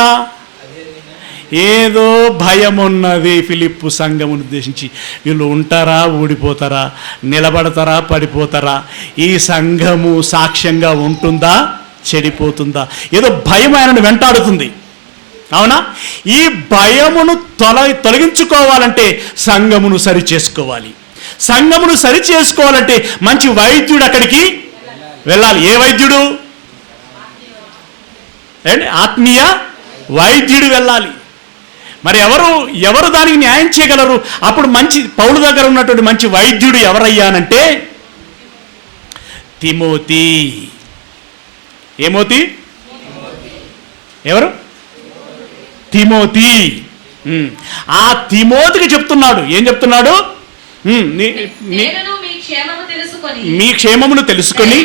ఏదో భయం ఉన్నది. ఫిలిప్పు సంఘమును ఉద్దేశించి వీళ్ళు ఉంటారా, ఊడిపోతారా, నిలబడతారా, పడిపోతారా, ఈ సంఘము సాక్ష్యంగా ఉంటుందా, చెడిపోతుందా, ఏదో భయం ఆయనను వెంటాడుతుంది. అవునా? ఈ భయమును తొలగించుకోవాలంటే సంఘమును సరి చేసుకోవాలి. సంఘమును సరి చేసుకోవాలంటే మంచి వైద్యుడు అక్కడికి వెళ్ళాలి. ఏ వైద్యుడు? ఆత్మీయ వైద్యుడు వెళ్ళాలి. మరి ఎవరు దానికి న్యాయం చేయగలరు? అప్పుడు మంచి పౌలు దగ్గర ఉన్నటువంటి మంచి వైద్యుడు ఎవరయ్యానంటే తిమోతి. ఏమోతి? ఎవరు? తిమోతి. ఆ తిమోతికి చెప్తున్నాడు. ఏం చెప్తున్నాడు? మీ క్షేమమును తెలుసుకొని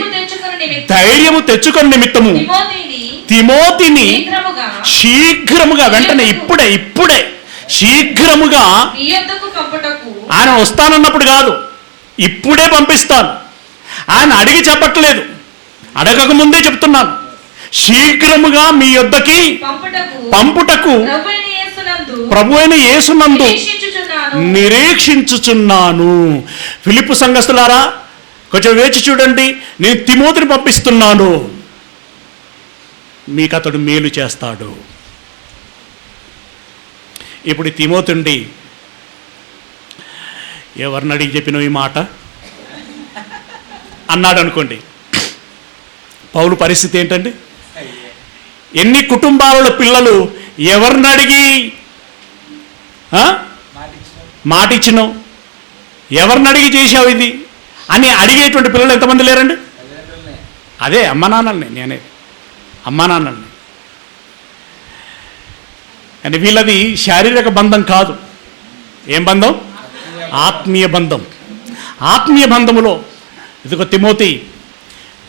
ధైర్యము తెచ్చుకొని నిమిత్తము తిమోతిని శీఘ్రముగా, వెంటనే ఇప్పుడే శీఘ్రముగా, ఆయన వస్తానన్నప్పుడు కాదు, ఇప్పుడే పంపిస్తాను. ఆయన అడిగి చెప్పట్లేదు, అడగక ముందే చెప్తున్నాను. శీఘ్రముగా మీ యొద్దకి పంపుటకు ప్రభువైన యేసునందు నిరీక్షించుచున్నాను. ఫిలిప్పు సంఘస్థులారా, కొంచెం వేచి చూడండి, నేను తిమోతిని పంపిస్తున్నాను, మీకు అతడు మేలు చేస్తాడు. ఇప్పుడు తిమోతుండి ఎవరిని అడిగి చెప్పిన ఈ మాట అన్నాడు అనుకోండి, పౌలు పరిస్థితి ఏంటండి? ఎన్ని కుటుంబాలలో పిల్లలు ఎవరిని అడిగి మాటిచ్చినావు, ఎవరిని అడిగి చేసావు ఇది అని అడిగేటువంటి పిల్లలు ఎంతమంది లేరండి? అదే అమ్మ నాన్నల్ని, నేనే అమ్మా నాన్నల్ని. అని వీళ్ళది శారీరక బంధం కాదు. ఏం బంధం? ఆత్మీయ బంధం. ఆత్మీయ బంధములో ఇదిగో తిమోతి,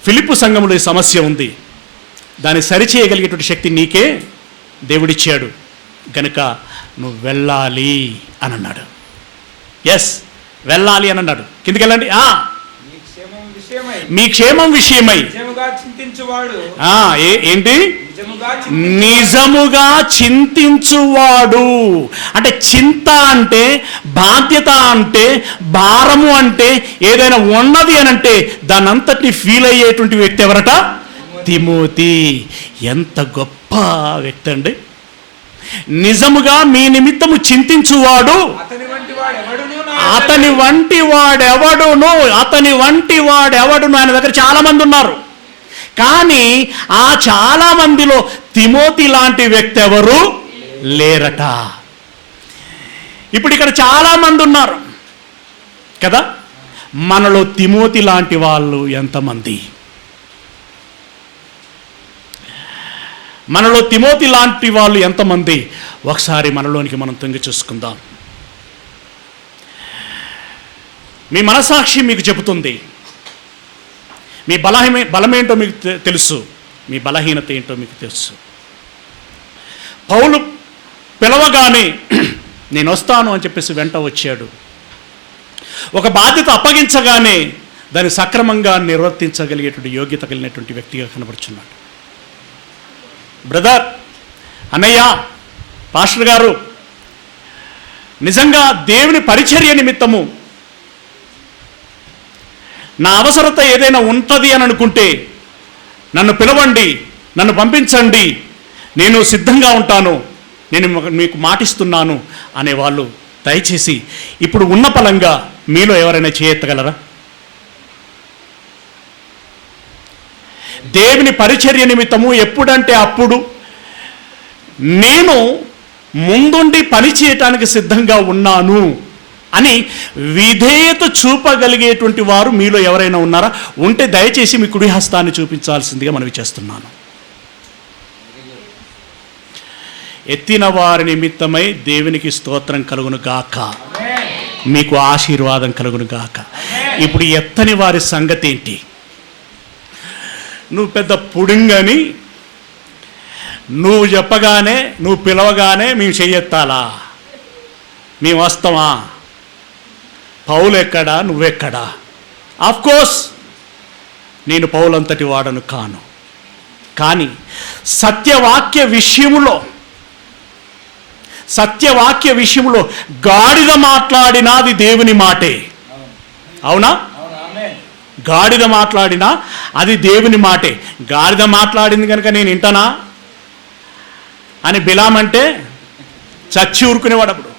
ఫిలిప్పు సంఘములో ఈ సమస్య ఉంది, దాన్ని సరిచేయగలిగేటువంటి శక్తి నీకే దేవుడిచ్చాడు కనుక నువ్వు వెళ్ళాలి అని అన్నాడు. ఎస్, వెళ్ళాలి అని అన్నాడు. కిందికి వెళ్ళండి. మీ క్షేమం విషయమై ఏంటి? నిజముగా చింతించువాడు. అంటే చింత అంటే బాధ్యత, అంటే భారము, అంటే ఏదైనా ఉన్నది అని అంటే దాని అంతటిని ఫీల్ అయ్యేటువంటి వ్యక్తి ఎవరట? తిమోతి. ఎంత గొప్ప వ్యక్తి అండి! నిజముగా మీ నిమిత్తము చింతించువాడు, అతని వంటి వాడెవడును. ఆయన దగ్గర చాలా మంది ఉన్నారు, కానీ ఆ చాలా మందిలో తిమోతి లాంటి వ్యక్తి ఎవరు లేరట. ఇప్పుడు ఇక్కడ చాలా మంది ఉన్నారు కదా, మనలో తిమోతి లాంటి వాళ్ళు ఎంతమంది? మనలో తిమోతి లాంటి వాళ్ళు ఎంతమంది? ఒకసారి మనలోనికి మనం తొంగి చూసుకుందాం. మీ మనసాక్షి మీకు చెబుతుంది, మీ బలమేంటో మీకు తెలుసు, మీ బలహీనత ఏంటో మీకు తెలుసు. పౌలు పిలవగానే నేను వస్తాను అని చెప్పేసి వెంట వచ్చాడు. ఒక బాధ్యత అప్పగించగానే దాన్ని సక్రమంగా నిర్వర్తించగలిగేటువంటి యోగ్యత కలిగినటువంటి వ్యక్తిగా కనబడుచున్నాడు. బ్రదర్, అన్నయ్య, పాస్టర్ గారు, నిజంగా దేవుని పరిచర్య నిమిత్తము నా అవసరత ఏదైనా ఉంటుంది అని అనుకుంటే నన్ను పిలవండి, నన్ను పంపించండి, నేను సిద్ధంగా ఉంటాను, నేను మీకు మాటిస్తున్నాను అనేవాళ్ళు దయచేసి ఇప్పుడు ఉన్న పలంగా మీలో ఎవరైనా చేయెత్తగలరా? దేవుని పరిచర్య నిమిత్తము ఎప్పుడంటే అప్పుడు నేను ముందుండి పని చేయటానికి సిద్ధంగా ఉన్నాను అని విధేయత చూపగలిగేటువంటి వారు మీలో ఎవరైనా ఉన్నారా? ఉంటే దయచేసి మీ కుడి హస్తాన్ని చూపించాల్సిందిగా మనవి చేస్తున్నాను. ఎత్తిన వారి నిమిత్తమై దేవునికి స్తోత్రం కలుగును గాక, మీకు ఆశీర్వాదం కలుగును గాక. ఇప్పుడు ఎత్తని వారి సంగతి ఏంటి? నువ్వు పెద్ద పుడింగని నువ్వు చెప్పగానే, నువ్వు పిలవగానే మేము చెయ్యెత్తాలా? మేము వస్తామా? పౌలు ఎక్కడా, నువ్వెక్కడా? ఆఫ్కోర్స్ నేను పౌలంతటి వాడను కాను, కానీ సత్యవాక్య విషయంలో గాడిద మాట్లాడినా అది దేవుని మాటే. అవునా? గాడిద మాట్లాడినా అది దేవుని మాటే. గాడిద మాట్లాడింది కనుక నేను వింటానా అని బిలామంటే చచ్చి ఊరుకునేవాడు అప్పుడు,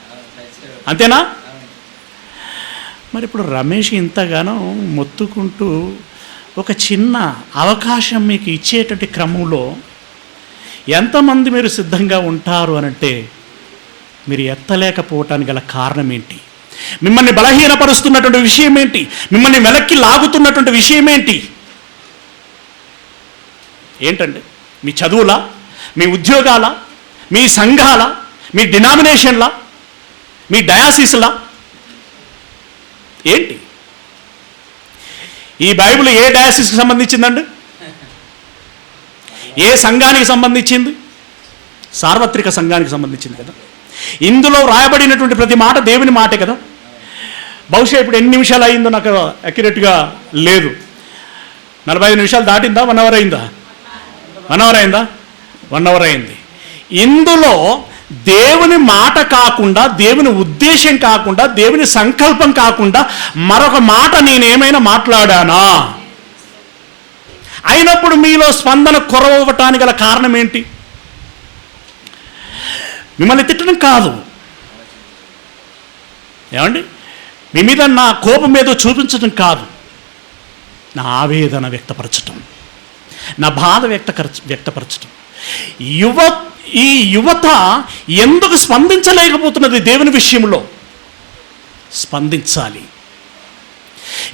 అంతేనా? మరి ఇప్పుడు రమేష్ ఇంతగానో మొత్తుకుంటూ ఒక చిన్న అవకాశం మీకు ఇచ్చేటువంటి క్రమంలో ఎంతమంది మీరు సిద్ధంగా ఉంటారు అనంటే మీరు ఎత్తలేకపోవటానికి గల కారణం ఏంటి? మిమ్మల్ని బలహీనపరుస్తున్నటువంటి విషయం ఏంటి? మిమ్మల్ని వెనక్కి లాగుతున్నటువంటి విషయం ఏంటి? ఏంటండి? మీ చదువులా, మీ ఉద్యోగాల, మీ సంఘాల, మీ డినామినేషన్లా, మీ డయాసిస్లా? ఏంటి? ఈ బైబిల్ ఏ డయాసిస్కి సంబంధించిందండి? ఏ సంఘానికి సంబంధించింది? సార్వత్రిక సంఘానికి సంబంధించింది కదా. ఇందులో వ్రాయబడినటువంటి ప్రతి మాట దేవుని మాటే కదా. బహుశా ఇప్పుడు ఎన్ని నిమిషాలు అయిందో నాకు అక్యురేట్గా లేదు. 45 నిమిషాలు దాటిందా? 1 అవర్ అయిందా? 1 అవర్ అయిందా? 1 అవర్ అయింది. ఇందులో దేవుని మాట కాకుండా, దేవుని ఉద్దేశం కాకుండా, దేవుని సంకల్పం కాకుండా మరొక మాట నేనేమైనా మాట్లాడానా? అయినప్పుడు మీలో స్పందన కొరవటానికి గల కారణం ఏంటి? మిమ్మల్ని తిట్టడం కాదు, ఏమండి, మీ మీద నా కోపం ఏదో చూపించడం కాదు, నా ఆవేదన వ్యక్తపరచటం, నా బాధ వ్యక్తపరచటం. ఈ యువత ఎందుకు స్పందించలేకపోతున్నది దేవుని విషయంలో? స్పందించాలి.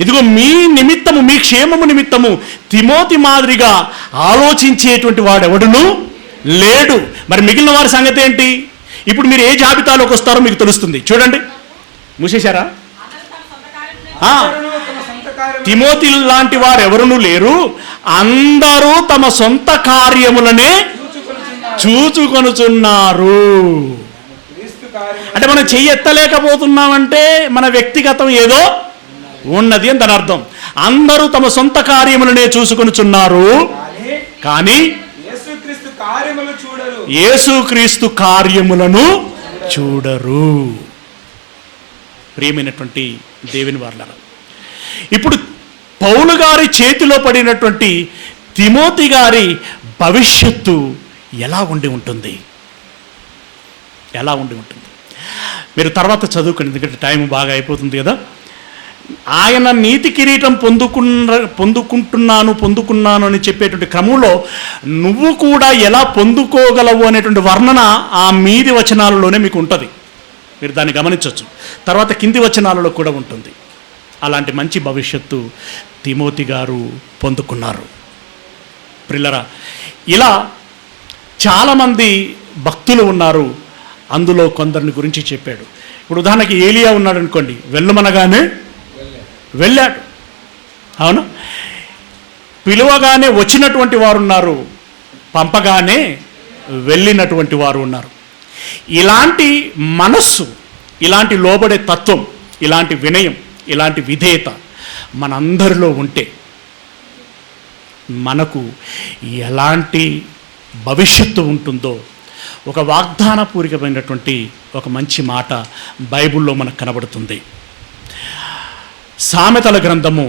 ఇదిగో మీ నిమిత్తము, మీ క్షేమము నిమిత్తము తిమోతి మాదిరిగా ఆలోచించేటువంటి వాడెవడును లేడు. మరి మిగిలిన వారి సంగతి ఏంటి? ఇప్పుడు మీరు ఏ జాబితాలోకి వస్తారో మీకు తెలుస్తుంది. చూడండి, మూసేశారా? తిమోతి లాంటి వారు ఎవరునూ లేరు, అందరూ తమ సొంత కార్యములనే చూచుకొనుచున్నారు. అంటే మనం చెయ్యి ఎత్తలేకపోతున్నామంటే మన వ్యక్తిగతం ఏదో ఉన్నది అని దాని అర్థం. అందరూ తమ సొంత కార్యములనే చూసుకొనుచున్నారు, కానీ యేసుక్రీస్తు కార్యములను చూడరు. ప్రియమైనటువంటి దేవుని వారలారా, ఇప్పుడు పౌలు గారి చేతిలో పడినటువంటి తిమోతి గారి భవిష్యత్తు ఎలా ఉండి ఉంటుంది? ఎలా ఉండి ఉంటుంది? మీరు తర్వాత చదువుకోండి, ఎందుకంటే టైం బాగా అయిపోతుంది కదా. ఆయన నీతి కిరీటం పొందుకున్నాను అని చెప్పేటువంటి క్రమంలో నువ్వు కూడా ఎలా పొందుకోగలవు అనేటువంటి వర్ణన ఆ మీది వచనాలలోనే మీకు ఉంటుంది. మీరు దాన్ని గమనించవచ్చు. తర్వాత కింది వచనాలలో కూడా ఉంటుంది. అలాంటి మంచి భవిష్యత్తు తిమోతి గారు పొందుకున్నారు. ప్రిల్లరా, ఇలా చాలామంది భక్తులు ఉన్నారు. అందులో కొందరిని గురించి చెప్పాడు. ఇప్పుడు ఉదాహరణకి ఏలియా ఉన్నాడు అనుకోండి, వెళ్ళమనగానే వెళ్ళాడు. అవును, పిలువగానే వచ్చినటువంటి వారు ఉన్నారు, పంపగానే వెళ్ళినటువంటి వారు ఉన్నారు. ఇలాంటి మనస్సు, ఇలాంటి లోబడే తత్వం, ఇలాంటి వినయం, ఇలాంటి విధేయత మనందరిలో ఉంటే మనకు ఎలాంటి భవిష్యత్తు ఉంటుందో ఒక వాగ్దానపూరితమైనటువంటి ఒక మంచి మాట బైబిల్లో మనకు కనబడుతుంది. సామెతల గ్రంథము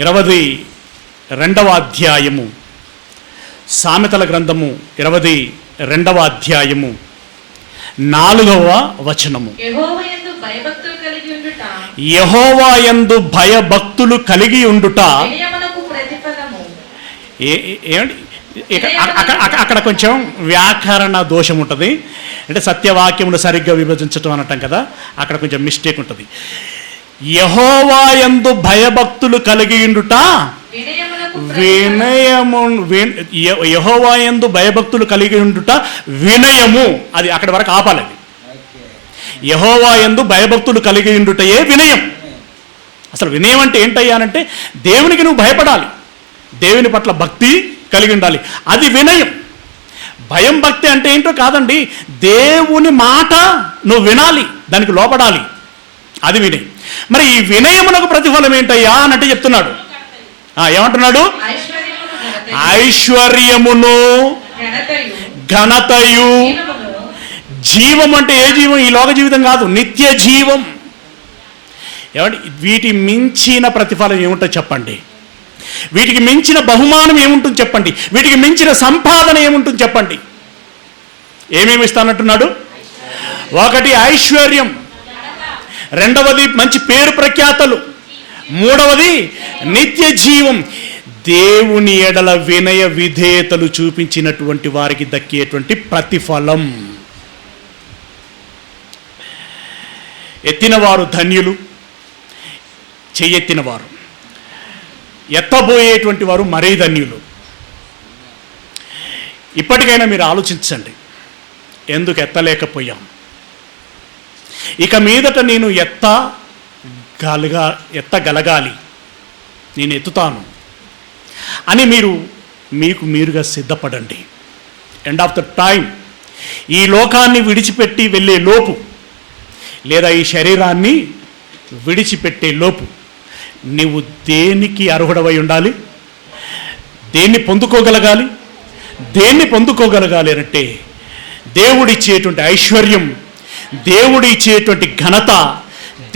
22వ అధ్యాయము, సామెతల గ్రంథము 22వ అధ్యాయము 4వ వచనము. యెహోవా యందు భయభక్తులు కలిగి ఉండుట. అక్కడ కొంచెం వ్యాకరణ దోషం ఉంటుంది. అంటే సత్యవాక్యమును సరిగ్గా విభజించటం అనటం కదా, అక్కడ కొంచెం మిస్టేక్ ఉంటుంది. యెహోవా యందు భయభక్తులు కలిగి ఉండుట వినయము. యెహోవా యందు భయభక్తులు కలిగి ఉండుట వినయము. అది అక్కడి వరకు ఆపాలి. అది యెహోవా యందు భయభక్తులు కలిగి ఉండుటయే వినయం. అసలు వినయం అంటే ఏంటయ్యానంటే దేవునికి నువ్వు భయపడాలి, దేవుని పట్ల భక్తి కలిగి ఉండాలి, అది వినయం. భయం భక్తి అంటే ఏంటో కాదండి, దేవుని మాట నువ్వు వినాలి, దానికి లోపడాలి, అది వినయం. మరి ఈ వినయమునకు ప్రతిఫలం ఏంటయ్యా అనంటే చెప్తున్నాడు. ఏమంటున్నాడు? ఐశ్వర్యమును ఘనతయు. జీవం అంటే ఏ జీవం? ఈ లోక జీవితం కాదు, నిత్య జీవం. ఏమంటే వీటి మించిన ప్రతిఫలం ఏముంటో చెప్పండి, వీటికి మించిన బహుమానం ఏముంటుంది చెప్పండి, వీటికి మించిన సంపాదన ఏముంటుంది చెప్పండి. ఏమేమి ఇస్తానంటున్నాడు? ఒకటి ఐశ్వర్యం, రెండవది మంచి పేరు ప్రఖ్యాతలు, మూడవది నిత్య జీవం. దేవుని ఎడల వినయ విధేయతలు చూపించినటువంటి వారికి దక్కేటువంటి ప్రతిఫలం. ఎత్తినవారు ధన్యులు, చెయ్యెత్తినవారు, ఎత్తబోయేటువంటి వారు మరీ ధన్యులు. ఇప్పటికైనా మీరు ఆలోచించండి, ఎందుకు ఎత్తలేకపోయాం? ఇక మీదట నేను ఎత్తగలగాలి, నేను ఎత్తుతాను అని మీకు మీరుగా సిద్ధపడండి. ఎండ్ ఆఫ్ ద టైం, ఈ లోకాన్ని విడిచిపెట్టి వెళ్ళే లోపు, లేదా ఈ శరీరాన్ని విడిచిపెట్టే లోపు నీవు దేనికి అర్హుడవై ఉండాలి? దేన్ని పొందుకోగలగాలి? దేన్ని పొందుకోగలగాలి అంటే దేవుడిచ్చేటువంటి ఐశ్వర్యం, దేవుడు ఇచ్చేటువంటి ఘనత,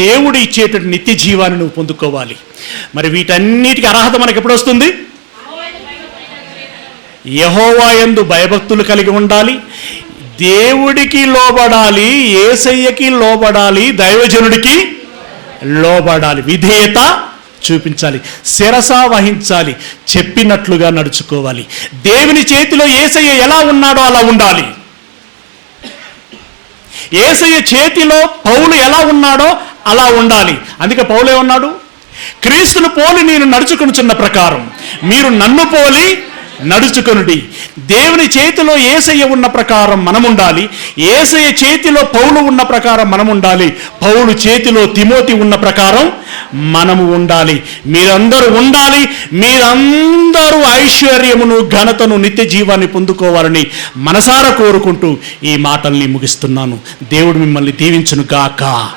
దేవుడు ఇచ్చేటువంటి నిత్య జీవాన్ని నువ్వు పొందుకోవాలి. మరి వీటన్నిటికీ అర్హత మనకు ఎప్పుడు వస్తుంది? యెహోవా యందు భయభక్తులు కలిగి ఉండాలి, దేవుడికి లోబడాలి, యేసయ్యకి లోబడాలి, దైవజనుడికి లోబడాలి, విధేయత చూపించాలి, శిరస వహించాలి, చెప్పినట్లుగా నడుచుకోవాలి. దేవుని చేతిలో యేసయ్య ఎలా ఉన్నాడో అలా ఉండాలి. యేసయ్య చేతిలో పౌలు ఎలా ఉన్నాడో అలా ఉండాలి. అందుకే పౌలు ఏమన్నాడు? క్రీస్తును పోలి నేను నడుచుకొనుచున్న ప్రకారం మీరు నన్ను పోలి నడుచుకొనుడి. దేవుని చేతిలో యేసయ్య ఉన్న ప్రకారం మనం ఉండాలి. యేసయ్య చేతిలో పౌలు ఉన్న ప్రకారం మనం ఉండాలి. పౌలు చేతిలో తిమోతి ఉన్న ప్రకారం మనము ఉండాలి. మీరందరూ ఉండాలి. మీరందరూ ఐశ్వర్యమును, ఘనతను, నిత్య జీవాన్ని పొందుకోవాలని మనసారా కోరుకుంటూ ఈ మాటల్ని ముగిస్తున్నాను. దేవుడు మిమ్మల్ని దీవించును గాక.